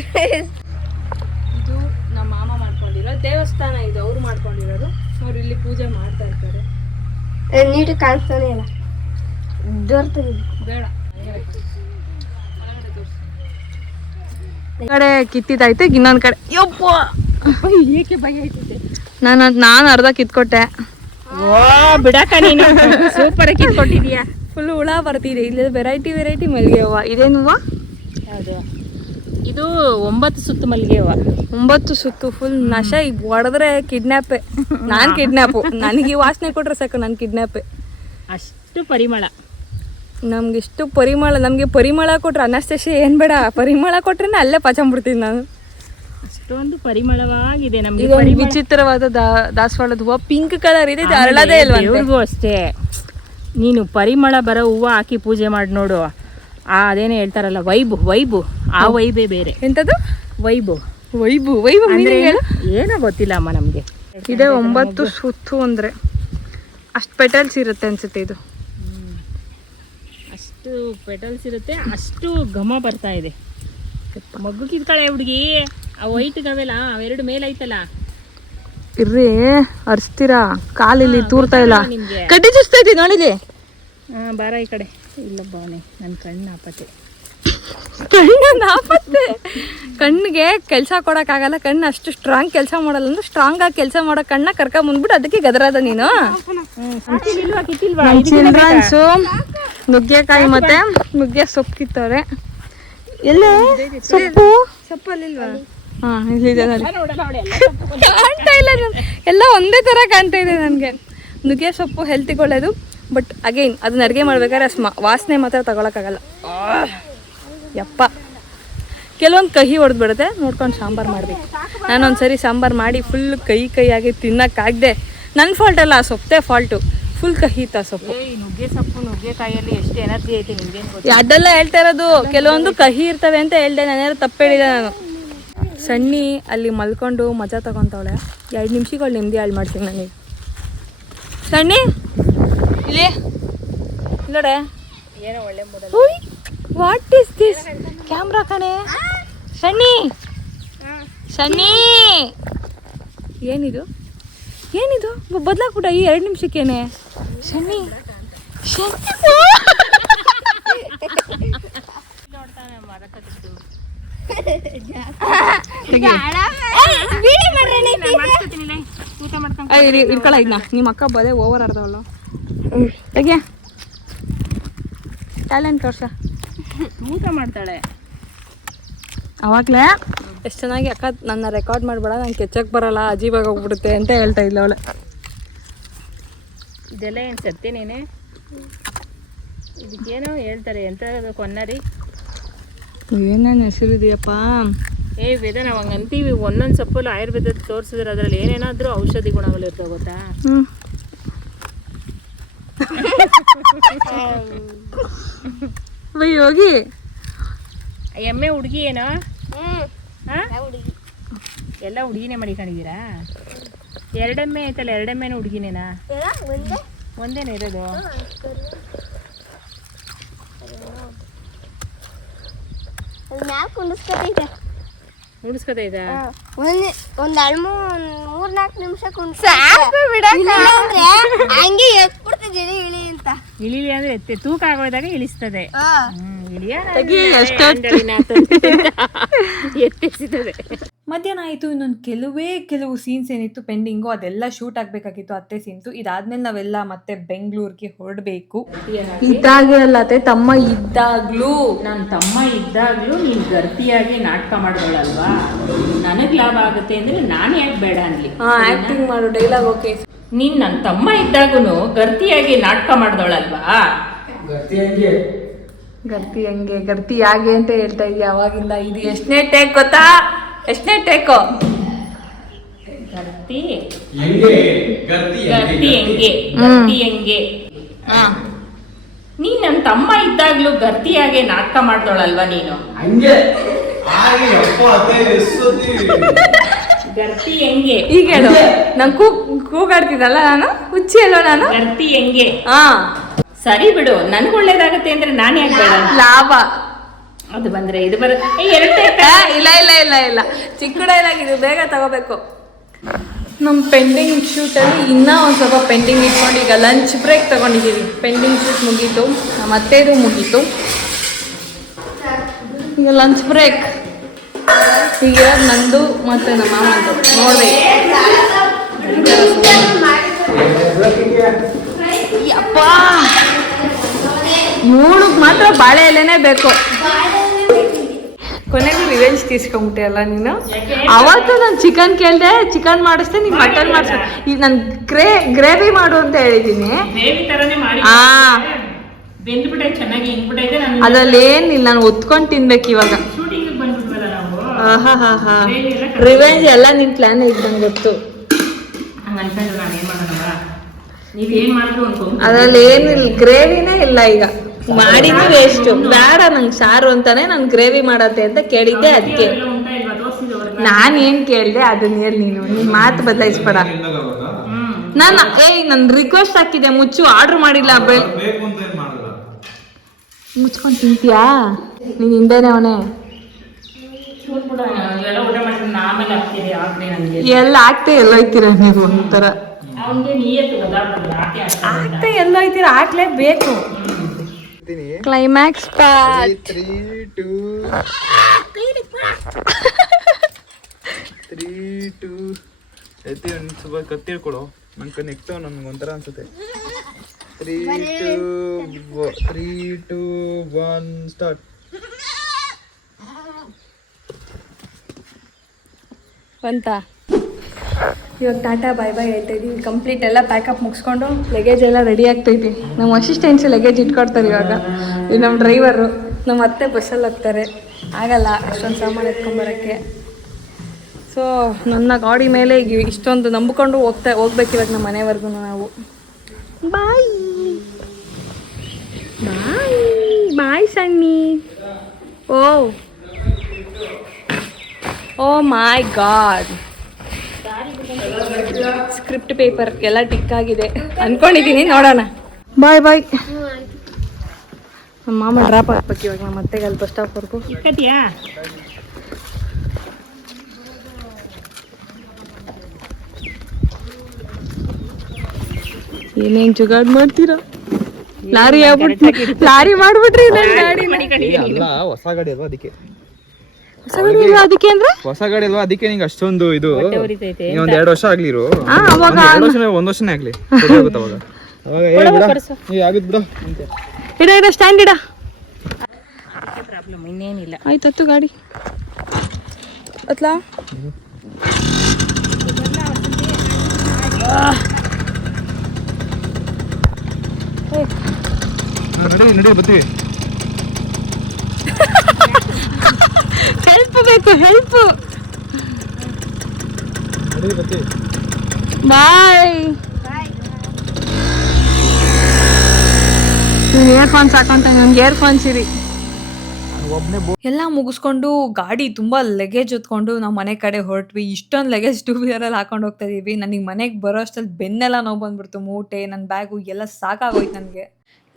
ಇದು ನಮ್ಮ ಮಾಮ ಮಾಡ್ಕೊಂಡಿರೋ ದೇವಸ್ಥಾನ, ಇದು ಅವ್ರು ಮಾಡ್ಕೊಂಡಿರೋದು. ಅವ್ರು ಇಲ್ಲಿ ಪೂಜೆ ಮಾಡ್ತಾ ಇರ್ತಾರೆ. ನೀಟಾಗಿ ಕಾಣಿಸ್ತಾನೆ ಇಲ್ಲ, ಬೇಡ. ಕಡೆ ಕಿತ್ತಿದಾಯ್ತು, ಇನ್ನೊಂದ್ ಕಡೆ ಏಕೆ ಭಯ ಆಯ್ತದೆ? ನಾನು ಅರ್ಧ ಕಿತ್ಕೊಟ್ಟೆ. ಓ ಬಿಡಕ, ನೀನು ಸೂಪರ್ ಆಗಿ ಕಿತ್ಕೊಟ್ಟಿದೀಯಾ. ಫುಲ್ ಹುಳ ಬರ್ತಿದೆ. ಇಲ್ಲಿ ವೆರೈಟಿ ಮಲ್ಲಿಗೆ ಹೂವು. ಇದೇನು ಹೂವು? ಯಾವುದು ಇದು? 9 ಸುತ್ತು ಮಲ್ಲಿಗೆ ಹೂವು. 9 ಸುತ್ತು ಫುಲ್ ನಶ. ಹೊಡೆದ್ರೆ ಕಿಡ್ನಾಪೆ. ನಾನು ಕಿಡ್ನಾಪು. ನನಗೆ ಈ ವಾಸನೆ ಕೊಟ್ರೆ ಸಾಕು, ನಾನು ಕಿಡ್ನಾಪೆ. ಅಷ್ಟು ಪರಿಮಳ. ನಮ್ಗಿಷ್ಟು ಪರಿಮಳ. ನಮಗೆ ಪರಿಮಳ ಕೊಟ್ರೆ ಅನಸ್ತೇಶಿ ಏನು ಬೇಡ, ಪರಿಮಳ ಕೊಟ್ರೆ ಅಲ್ಲೇ ಪಚಂಬಿಡ್ತೀನಿ ನಾನು. ಅಷ್ಟೊಂದು ಪರಿಮಳವಾಗಿದೆ ನಮ್ಗೆ. ಈಗ ವಿಚಿತ್ರವಾದ ದಾಸವಾಳದ ಹೂವು ಪಿಂಕ್ ಕಲರ್ ಇದೆ, ಅರಳದೇ ಇಲ್ವಾ? ದೇವ್ರಿಗೂ ಅಷ್ಟೇ, ನೀನು ಪರಿಮಳ ಬರೋ ಹೂವು ಹಾಕಿ ಪೂಜೆ ಮಾಡಿ ನೋಡು. ಅದೇನೇ ಹೇಳ್ತಾರಲ್ಲ ವೈಬು, ಆ ವೈಬೇ ಬೇರೆ. ಎಂಥದ್ದು? ವೈಬು ಅಂದ್ರೆ ಏನೋ ಗೊತ್ತಿಲ್ಲ ಅಮ್ಮ ನಮಗೆ. ಇದೆ 9 ಸುತ್ತು ಅಂದರೆ ಅಷ್ಟು ಪೆಟಲ್ಸ್ ಇರುತ್ತೆ ಅನ್ಸುತ್ತೆ. ಇದು ಅಷ್ಟು ಪೆಟಲ್ಸ್ ಇರುತ್ತೆ, ಅಷ್ಟು ಘಮ ಬರ್ತಾ ಇದೆ. ಮಗ್ಗು ಕಿತ್ಕಳೆ ಹುಡುಗಿ. ಆ ವೈಟ್ಗವೆಲ್ಲ ಅವೆರಡು ಮೇಲೆ ಐತಲ್ಲ, ಇರ್ರಿ ಅರ್ಸ್ತೀರಾ? ಕಾಲಿಲ್ಲಿ ತೂರ್ತಾ ಇಲ್ಲ, ನಿಮ್ಗೆ ಕಡ್ಡಿ ಚುಸ್ತಾ ಇದ್ದೀನಿ ನೋಡಿಲಿ. ಬಾರ ಈ ಕಡೆ. ಇಲ್ಲ ಬಾನೆ, ನನ್ನ ಕಣ್ಣು ನಾಪತ್ತೆ. ಕಣ್ಣಿಗೆ ಕೆಲಸ ಕೊಡೋಕ್ಕಾಗಲ್ಲ. ಕಣ್ಣು ಅಷ್ಟು ಸ್ಟ್ರಾಂಗ್ ಕೆಲಸ ಮಾಡಲ್ಲ. ಅಂದ್ರೆ ಸ್ಟ್ರಾಂಗ್ ಆಗಿ ಕೆಲಸ ಮಾಡೋ ಕಣ್ಣ ಕರ್ಕೊಂಬಂದ್ಬಿಟ್ಟು ಅದಕ್ಕೆ ಗದರಾದ ನೀನು. ಚಿಲ್ಡ್ರನ್ಸು ನುಗ್ಗೆಕಾಯಿ ಮತ್ತೆ ನುಗ್ಗೆ ಸೊಪ್ಪು ಕಿತ್ತವ್ರೆ. ಎಲ್ಲ ಸೊಪ್ಪಲ್ಲಿಲ್ವಾ? ಹಾಂ, ಇಲ್ಲಿದೆ ನೋಡಿ. ಕಾಣ್ತಾ ಇಲ್ಲ, ಎಲ್ಲ ಒಂದೇ ಥರ ಕಾಣ್ತಾ ಇದೆ ನನಗೆ. ನುಗ್ಗೆ ಸೊಪ್ಪು ಹೆಲ್ತಿಗೆ ಒಳ್ಳೇದು. ಬಟ್ ಅಗೈನ್ ಅದನ್ನ ಅಡುಗೆ ಮಾಡ್ಬೇಕಾದ್ರೆ ವಾಸನೆ ಮಾತ್ರ ತಗೊಳಕ್ಕಾಗಲ್ಲ. ಯಪ್ಪ, ಕೆಲವೊಂದು ಕಹಿ ಹೊಡೆದ್ಬಿಡುತ್ತೆ. ನೋಡ್ಕೊಂಡು ಸಾಂಬಾರು ಮಾಡಬೇಕು. ನಾನೊಂದು ಸರಿ ಸಾಂಬಾರು ಮಾಡಿ ಫುಲ್ ಕೈಯಾಗಿ ತಿನ್ನೋಕ್ಕಾಗದೆ. ನನ್ನ ಫಾಲ್ಟ್ ಅಲ್ಲ, ಆ ಸೊಪ್ಪೇ ಫಾಲ್ಟು. ಫುಲ್ ಕಹಿ ಇತ್ತು ಆ ಸೊಪ್ಪು. ನುಗ್ಗೆ ಸೊಪ್ಪು ನುಗ್ಗೆಕಾಯಲ್ಲಿ ಎಷ್ಟು ಎನರ್ಜಿ ಐತೆ ನಿಮ್ಗೆ ಅದೆಲ್ಲ ಹೇಳ್ತಾ ಇರೋದು. ಕೆಲವೊಂದು ಕಹಿ ಇರ್ತವೆ ಅಂತ ಹೇಳ್ದೆ. ನಾನೇನು ತಪ್ಪು ಹೇಳಿದೆ ನಾನು. ಸಣ್ಣಿ ಅಲ್ಲಿ ಮಲ್ಕೊಂಡು ಮಜಾ ತಗೊತಾವಳೆ. 2 ನಿಮಿಷಗಳು ನೆಮ್ಮದಿ ಹಾಳು ಮಾಡ್ತೀನಿ ನನಗೆ. ಸಣ್ಣಿ ಇಲ್ಲಿ ನೋಡೆ. ಏನೋ ಒಳ್ಳೆ ಮೂಡಲ್ಲ. What is this? ಕ್ಯಾಮ್ರಾ ಕಣೆ. ಸಣ್ಣಿ ಏನಿದು ಬದಲಾಗ್ಬಿಟ್ಟ ಈ 2 ನಿಮಿಷಕ್ಕೇನೆ. ಸಣ್ಣಿ ಇಟ್ಕೊಳ ಇದನ್ನ. ನಿಮ್ಮ ಅಕ್ಕ ಬದೇ ಓವರ್ ಆಡ್ದವಲ್ಲ. ತೆಗೆ ಟ್ಯಾಲೆಂಟ್ ತೋರ್ಸ. ಊಟ ಮಾಡ್ತಾಳೆ ಅವಾಗಲೇ ಎಷ್ಟು ಚೆನ್ನಾಗಿ ಅಕ್ಕ ನನ್ನ ರೆಕಾರ್ಡ್ ಮಾಡಬೇಡ, ನಂಗೆ ಕೆಚ್ಚಕ್ಕೆ ಬರಲ್ಲ, ಅಜೀವಾಗಿ ಹೋಗ್ಬಿಡುತ್ತೆ ಅಂತ ಹೇಳ್ತಾ ಇಲ್ಲ ಅವಳೆ. ಇದೆಲ್ಲ ಏನು ಸತ್ತೇನೇನೆ ಇದಕ್ಕೇನೋ ಹೇಳ್ತಾರೆ ಎಂತ ಕೊನ್ನರಿ ಏನೇನು ಹೆಸರಿದೆಯಪ್ಪ. ವೇದ ನಾವು ಹಂಗೆ ಅಂತೀವಿ, ಒಂದೊಂದು ಸೊಪ್ಪಲ್ಲಿ ಆಯುರ್ವೇದದ ತೋರಿಸಿದ್ರೆ ಅದರಲ್ಲಿ ಏನೇನಾದರೂ ಔಷಧಿ ಗುಣಗಳು ಇರ್ತಾವೆ ಗೊತ್ತಾ. ಹೋಗಿ ಎಮ್ಮೆ ಹುಡುಗಿ ಏನೋ ಎಲ್ಲ ಹುಡುಗಿನೇ ಮಾಡಿಕೊಂಡಿದ್ದೀರಾ? ಎರಡೆಮ್ಮೆ ಆಯ್ತಲ್ಲ, ಎರಡೆಮ್ಮೆನೂ ಹುಡುಗಿನೇನಾ? ಒಂದೇನೇ ಇರೋದು? ಉಳಿಸ್ಕೊತೈತಾ? ಒಂದ್ 3-4 ನಿಮಿಷ ಹಂಗೆ ಎತ್ಬಿಡ್ತದೆ ಇಳಿ ಅಂತ. ಇಳಿಲಿ ಅಂದ್ರೆ ಎತ್ತೆ ತೂಕ ಆಗೋದಾಗ ಇಳಿಸ್ತದೆ. ಎತ್ತಿಸಿದೆ. ಮಧ್ಯಾಹ್ನ ಆಯಿತು. ಇನ್ನೊಂದು ಕೆಲವು ಸೀನ್ಸ್ ಏನಿತ್ತು ಪೆಂಡಿಂಗು, ಅದೆಲ್ಲ ಶೂಟ್ ಆಗಬೇಕಾಗಿತ್ತು. ಅತ್ತೆ ಸೀನ್ಸು ಇದಾದ್ಮೇಲೆ ನಾವೆಲ್ಲ ಮತ್ತೆ ಬೆಂಗಳೂರಿಗೆ ಹೊರಡಬೇಕು. ಇದ್ದಾಗೆ ಅಲ್ಲ ಅತ್ತೆ, ತಮ್ಮ ಇದ್ದಾಗ್ಲೂ, ನನ್ನ ತಮ್ಮ ಇದ್ದಾಗ್ಲೂ ನೀನು ಗರ್ತಿಯಾಗಿ ನಾಟಕ ಮಾಡೋಳಲ್ವಾ, ನನಗೆ ಲಾಭ ಆಗುತ್ತೆ ಅಂದ್ರೆ ನಾನು ಯಾಕೆ ಬೇಡ ಅನ್ಲಿ? ಆಕ್ಟಿಂಗ್ ಮಾಡು, ಡೈಲಾಗ್ ಓಕೆ. ನೀನ್ ನನ್ನ ತಮ್ಮ ಇದ್ದಾಗೂ ಗರ್ತಿಯಾಗಿ ನಾಟಕ ಮಾಡ್ದವಳಲ್ವಾ? ಗರ್ತಿ ಯಾಗೆ ಅಂತ ಹೇಳ್ತಾ ಇದೀಯ ಅವಾಗಿಂದ. ಇದು ಎಷ್ಟನೇ ಟೇಕ್ ಗೊತ್ತಾ? ಎಷ್ಟನೇ ಟೇಕು? ಗರ್ತಿ ಹೆಂಗೆ? ನೀನ್ ನನ್ನ ತಮ್ಮ ಇದ್ದಾಗ್ಲೂ ಗರ್ತಿಯಾಗೆ ನಾಟಕ ಮಾಡ್ದವಳಲ್ವಾ ನೀನು? ಗರ್ತಿ ಹೆಂಗೆ ಈಗ ಹೇಳು. ನಂಗೆ ಕೂಗಾಡ್ತಿದ್ದಲ್ಲ ನಾನು, ಹುಚ್ಚಿ ಅಲ್ವ ನಾನು? ಗರ್ತಿ ಹೆಂಗೆ? ಸರಿ ಬಿಡು, ನನ್ಗೆ ಒಳ್ಳೇದಾಗತ್ತೆ ಅಂದ್ರೆ ನಾನು ಯಾಕೆ ಬೇಡ? ಲಾಭ ಅದು ಬಂದ್ರೆ ಇದು ಬರುತ್ತೆ. ಇಲ್ಲ ಚಿಕ್ಕ ಡೈಲಾಗ್ ಇದು, ಬೇಗ ತಗೋಬೇಕು. ನಮ್ಮ ಪೆಂಡಿಂಗ್ ಶೂಟಲ್ಲಿ ಇನ್ನೂ ಒಂದು ಸ್ವಲ್ಪ ಪೆಂಡಿಂಗ್ ಇಟ್ಕೊಂಡು ಈಗ ಲಂಚ್ ಬ್ರೇಕ್ ತಗೊಂಡಿದ್ದೀವಿ. ಪೆಂಡಿಂಗ್ ಶೂಟ್ ಮುಗೀತು, ಮತ್ತೇದು ಮುಗೀತು, ಈಗ ಲಂಚ್ ಬ್ರೇಕ್. ಈಗ ನಂದು ಮತ್ತು ನಮ್ಮ ಮಾಮಂದು ನೋಡ್ಬೇಕು. ಯಪ್ಪ, ಇವಳಿಗೆ ಮಾತ್ರ ಬಾಳೆ ಎಲೆನೇ ಬೇಕು. ಕೊನೆಗೂ ರಿವೆಂಜ್ ತೀರ್ಸ್ಕೊಂಬಿಟ್ಟೆ ಅಲ್ಲ ನೀನು. ಅವತ್ತು ನಾನು ಚಿಕನ್ ಕೇಳಿದೆ, ಚಿಕನ್ ಮಾಡಿಸ್ದೆ, ನೀನು ಮಟನ್ ಮಾಡಿಸ್ದೆ. ಈಗ ನಾನು ಗ್ರೇವಿ ಮಾಡು ಅಂತ ಹೇಳಿದ್ದೀನಿ. ಅದ್ರಲ್ಲಿ ಏನಿಲ್ಲ, ನಾನು ಒತ್ಕೊಂಡು ತಿನ್ಬೇಕು ಇವಾಗ. ರಿವೆಂಜ್ ಎಲ್ಲ ನಿನ್ ಪ್ಲಾನ್ ಐತೆ ನಂಗೆ ಗೊತ್ತು. ಅದ್ರಲ್ಲಿ ಏನಿಲ್ಲ, ಗ್ರೇವಿನೇ ಇಲ್ಲ. ಈಗ ಮಾಡಿದ್ರೆ ವೇಸ್ಟ್, ಬೇಡ ನಂಗೆ ಸಾರು ಅಂತಾನೆ ನಾನು ಗ್ರೇವಿ ಮಾಡತ್ತೆ ಅಂತ ಕೇಳಿದ್ದೆ. ಅದಕ್ಕೆ ನಾನು ಏನ್ ಕೇಳಿದೆ ಅದನ್ನ ಹೇಳಿ. ನೀನ್ ಮಾತು ಬದಲಾಯಿಸ್ಬೇಡ. ನನ್ ರಿಕ್ವೆಸ್ಟ್ ಹಾಕಿದೆ, ಮುಚ್ಚು, ಆರ್ಡರ್ ಮಾಡಿಲ್ಲ. ಮುಚ್ಕೊಂಡು ತಿಂತೀಯಾ ನೀನ್? ಹಿಂದೆನೆ ಅವನೇ ಎಲ್ಲ ಆಗ್ತೆ ಎಲ್ಲೋಯ್ತೀರ ನೀವು ಒಂಥರ. ಆಗ್ತೆ ಎಲ್ಲೋಯ್ತೀರ, ಆಗ್ಲೇಬೇಕು. ಕ್ಲೈಮ್ಯಾಕ್ಸ್ ಪಾರ್ಟ್ 3, 2 ಎತ್ತಿ ಒಂದು ಸ್ವಲ್ಪ ಕತ್ತಿಡ್ಕೊಡು. ನಂಗೆ ನೆಕ್ಸ್ಟ್ ನನ್ಗೆ ಒಂಥರ ಅನ್ಸುತ್ತೆ. 3, 2, 1 ಸ್ಟಾರ್ಟ್. ಅಂತ ಇವಾಗ ಟಾಟಾ ಬಾಯ್ ಬಾಯ್ ಹೇಳ್ತಾ ಇದ್ದೀವಿ. ಕಂಪ್ಲೀಟ್ ಎಲ್ಲ ಪ್ಯಾಕಪ್ ಮುಗಿಸ್ಕೊಂಡು ಲಗೇಜ್ ಎಲ್ಲ ರೆಡಿ ಆಗ್ತೈತಿ. ನಮ್ಮ ಅಸಿಸ್ಟೆಂಟ್ಸ್ ಲಗೇಜ್ ಇಟ್ಕೊಡ್ತಾರೆ ಇವಾಗ. ಇದು ನಮ್ಮ ಡ್ರೈವರು. ನಮ್ಮ ಅತ್ತೆ ಬಸ್ಸಲ್ಲಿ ಹೋಗ್ತಾರೆ, ಆಗಲ್ಲ ಅಷ್ಟೊಂದು ಸಾಮಾನು ಎತ್ಕೊಂಬರೋಕ್ಕೆ. ಸೊ ನನ್ನ ಗಾಡಿ ಮೇಲೆ ಈಗ ಇಷ್ಟೊಂದು ನಂಬಿಕೊಂಡು ಹೋಗ್ಬೇಕು ಇವಾಗ ನಮ್ಮ ಮನೆವರೆಗೂ ನಾವು. ಬಾಯ್ ಬಾಯ್ ಬಾಯ್ ಸಣ್ಣಿ. ಓ ಮೈ ಗಾಡ್, ಸ್ಕ್ರಿಪ್ಟ್ ಪೇಪರ್ ಎಲ್ಲ ಟಿಕ್ ಆಗಿದೆ ಅನ್ಕೊಂಡಿದ್ದೀನಿ. ನೋಡೋಣ. ಬಾಯ್ ಬಾಯ್. ನಮ್ಮ ಮಾಮ ಡ್ರಾಪ್ ಹಾಕ್ಬೇಕು ಇವಾಗ ನಮ್ಮ ಅತ್ತೆಗೆ ಅಲ್ಲಿ ಬಸ್ ಸ್ಟಾಪ್ವರೆಗೂ. ಏನೇನ್ ಜುಗಾಡ್ ಮಾಡ್ತೀರಾ? ಲಾರಿ ಲಾರಿ ಮಾಡ್ಬಿಟ್ರಿ ನನ್ನ ಗಾಡಿ. ಅಲ್ಲ, ಹೊಸ ಗಾಡಿ ಅಲ್ವಾ ಅದಕ್ಕೆ. ಅದಕ್ಕೆ ಅಂದ್ರೆ ಹೊಸ ಗಾಡಿ ಅಲ್ವಾ ಅದಕ್ಕೆ ನಿಂಗೆ ಅಷ್ಟೊಂದು ಇದು. ಒಂದ್ 2 ವರ್ಷ ಆಗ್ಲಿರು, ಅವಾಗ 1 ವರ್ಷನೇ ಆಗ್ಲಿ. ಆಗುತ್ತೆ ಅವಾಗ. ಆಗುತ್ತೆ ಬಿಡು. ಇಡ ಸ್ಟ್ಯಾಂಡ್ ಇಡ. ಪ್ರಾಬ್ಲಮ್ ಇನ್ನೇನಿಲ್ಲ. ಆಯ್ತು ಹತ್ತು ಗಾಡಿ ಅತ್ಲಾ. ನಡಿ ಬರ್ತೀವಿ. ಹೆಲ್ಪ್ ಬೇಕು, ಹೆಲ್ಪ್. ನಡಿ ಬರ್ತೀವಿ. ಬಾಯ್. ಇಯರ್ಫೋನ್ಸ್ ಹಾಕೊಂತ ನನ್ಗೆ ಇಯರ್ಫೋನ್ಸ್ ಇರಿ. ಎಲ್ಲ ಮುಗಿಸ್ಕೊಂಡು ಗಾಡಿ ತುಂಬ ಲಗೇಜ್ ಹೊತ್ಕೊಂಡು ನಾವು ಮನೆ ಕಡೆ ಹೊರಟ್ವಿ. ಇಷ್ಟೊಂದು ಲಗೇಜ್ 2 ವೀಲರಲ್ಲಿ ಹಾಕೊಂಡು ಹೋಗ್ತಾ ಇದೀವಿ. ನನಗೆ ಮನೆಗೆ ಬರೋ ಅಷ್ಟಲ್ಲಿ ಬೆನ್ನೆಲ್ಲ ನೋವು ಬಂದ್ಬಿಡ್ತು. ಮೂಟೆ, ನನ್ನ ಬ್ಯಾಗು ಎಲ್ಲ ಸಾಕಾಗೋಯ್ತು ನನಗೆ.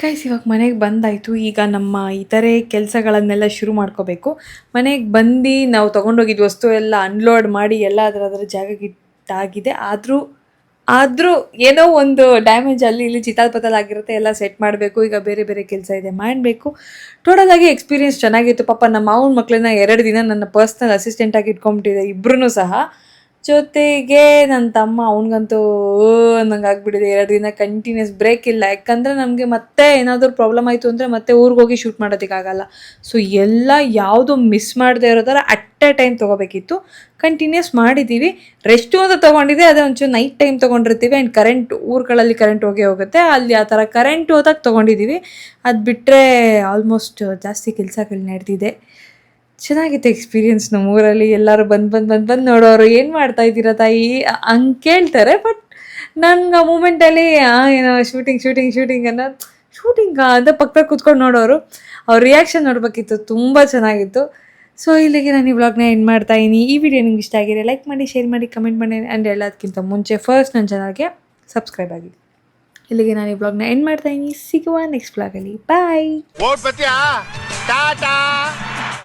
ಗೈಸ್, ಇವಾಗ ಮನೆಗೆ ಬಂದಾಯಿತು. ಈಗ ನಮ್ಮ ಇತರೆ ಕೆಲಸಗಳನ್ನೆಲ್ಲ ಶುರು ಮಾಡ್ಕೋಬೇಕು. ಮನೆಗೆ ಬಂದು ನಾವು ತೊಗೊಂಡೋಗಿದ್ದು ವಸ್ತು ಎಲ್ಲ ಅನ್ಲೋಡ್ ಮಾಡಿ ಎಲ್ಲ ಅದರ ಜಾಗಕ್ಕೆ ಇಟ್ಟಾಗಿದೆ. ಆದರೂ ಏನೋ ಒಂದು ಡ್ಯಾಮೇಜ್ ಅಲ್ಲಿ ಇಲ್ಲಿ ಚಿತಾಲ್ಪತಲಾಗಿರುತ್ತೆ. ಎಲ್ಲ ಸೆಟ್ ಮಾಡಬೇಕು. ಈಗ ಬೇರೆ ಬೇರೆ ಕೆಲಸ ಇದೆ, ಮಾಡಬೇಕು. ಟೋಟಲಾಗಿ ಎಕ್ಸ್ಪೀರಿಯನ್ಸ್ ಚೆನ್ನಾಗಿತ್ತು. ಪಾಪ ನಮ್ಮ ಮಾವನ ಮಕ್ಕಳನ್ನ 2 ದಿನ ನನ್ನ ಪರ್ಸ್ನಲ್ ಅಸಿಸ್ಟೆಂಟಾಗಿ ಇಟ್ಕೊಂಡ್ಬಿಟ್ಟಿದೆ, ಇಬ್ಬರೂ ಸಹ. ಜೊತೆಗೆ ನನ್ನ ತಮ್ಮ, ಅವನಿಗಂತೂ ಅನ್ನಂಗೆ ಆಗ್ಬಿಟ್ಟಿದೆ. 2 ದಿನ ಕಂಟಿನ್ಯೂಸ್ ಬ್ರೇಕ್ ಇಲ್ಲ. ಯಾಕಂದರೆ ನಮಗೆ ಮತ್ತೆ ಏನಾದರೂ ಪ್ರಾಬ್ಲಮ್ ಆಯಿತು ಅಂದರೆ ಮತ್ತೆ ಊರಿಗೆ ಹೋಗಿ ಶೂಟ್ ಮಾಡೋದಕ್ಕಾಗಲ್ಲ. ಸೊ ಎಲ್ಲ ಯಾವುದೂ ಮಿಸ್ ಮಾಡದೇ ಇರೋ ಥರ ಅಟ್ ಎ ಟೈಮ್ ತೊಗೋಬೇಕಿತ್ತು. ಕಂಟಿನ್ಯೂಸ್ ಮಾಡಿದ್ದೀವಿ. ರೆಸ್ಟು ಅಂತ ತೊಗೊಂಡಿದ್ದೆ, ಅದೇ ಒಂಚೂರು ನೈಟ್ ಟೈಮ್ ತೊಗೊಂಡಿರ್ತೀವಿ. ಆ್ಯಂಡ್ ಕರೆಂಟ್, ಊರುಗಳಲ್ಲಿ ಕರೆಂಟ್ ಹೋಗುತ್ತೆ. ಅಲ್ಲಿ ಆ ಥರ ಕರೆಂಟ್ ಹೋದಾಗ ತೊಗೊಂಡಿದ್ದೀವಿ. ಅದು ಬಿಟ್ಟರೆ ಆಲ್ಮೋಸ್ಟ್ ಜಾಸ್ತಿ ಕೆಲಸಗಳು ನಡೆದಿದೆ. ಚೆನ್ನಾಗಿತ್ತು ಎಕ್ಸ್ಪೀರಿಯನ್ಸ್. ನಮ್ಮ ಊರಲ್ಲಿ ಎಲ್ಲರೂ ಬಂದು ನೋಡೋರು, ಏನು ಮಾಡ್ತಾ ಇದ್ದೀರಾ ತಾಯಿ ಹಂಗೆ ಕೇಳ್ತಾರೆ. ಬಟ್ ನನಗೆ ಆ ಮೂಮೆಂಟಲ್ಲಿ ಏನೋ ಶೂಟಿಂಗ್ ಅನ್ನೋ ಅಂತ ಪಕ್ಕದಲ್ಲಿ ಕೂತ್ಕೊಂಡು ನೋಡೋರು. ಅವ್ರ ರಿಯಾಕ್ಷನ್ ನೋಡಬೇಕಿತ್ತು, ತುಂಬ ಚೆನ್ನಾಗಿತ್ತು. ಸೊ ಇಲ್ಲಿಗೆ ನಾನು ಈ ವ್ಲಾಗ್ನ ಎಂಡ್ ಮಾಡ್ತಾಯಿದ್ದೀನಿ. ಈ ವಿಡಿಯೋ ನಿಮ್ಗೆ ಇಷ್ಟ ಆಗಿದೆ ಲೈಕ್ ಮಾಡಿ, ಶೇರ್ ಮಾಡಿ, ಕಮೆಂಟ್ ಮಾಡಿ. ಆ್ಯಂಡ್ ಎಲ್ಲದಕ್ಕಿಂತ ಮುಂಚೆ ಫಸ್ಟ್ ನನ್ನ ಚಾನಲ್ಗೆ ಸಬ್ಸ್ಕ್ರೈಬ್ ಆಗಿ. ಇಲ್ಲಿಗೆ ನಾನು ಈ ವ್ಲಾಗ್ನ ಎಂಡ್ ಮಾಡ್ತಾಯಿದ್ದೀನಿ. ಸಿಗುವ ನೆಕ್ಸ್ಟ್ ವ್ಲಾಗಲ್ಲಿ. ಬಾಯ್.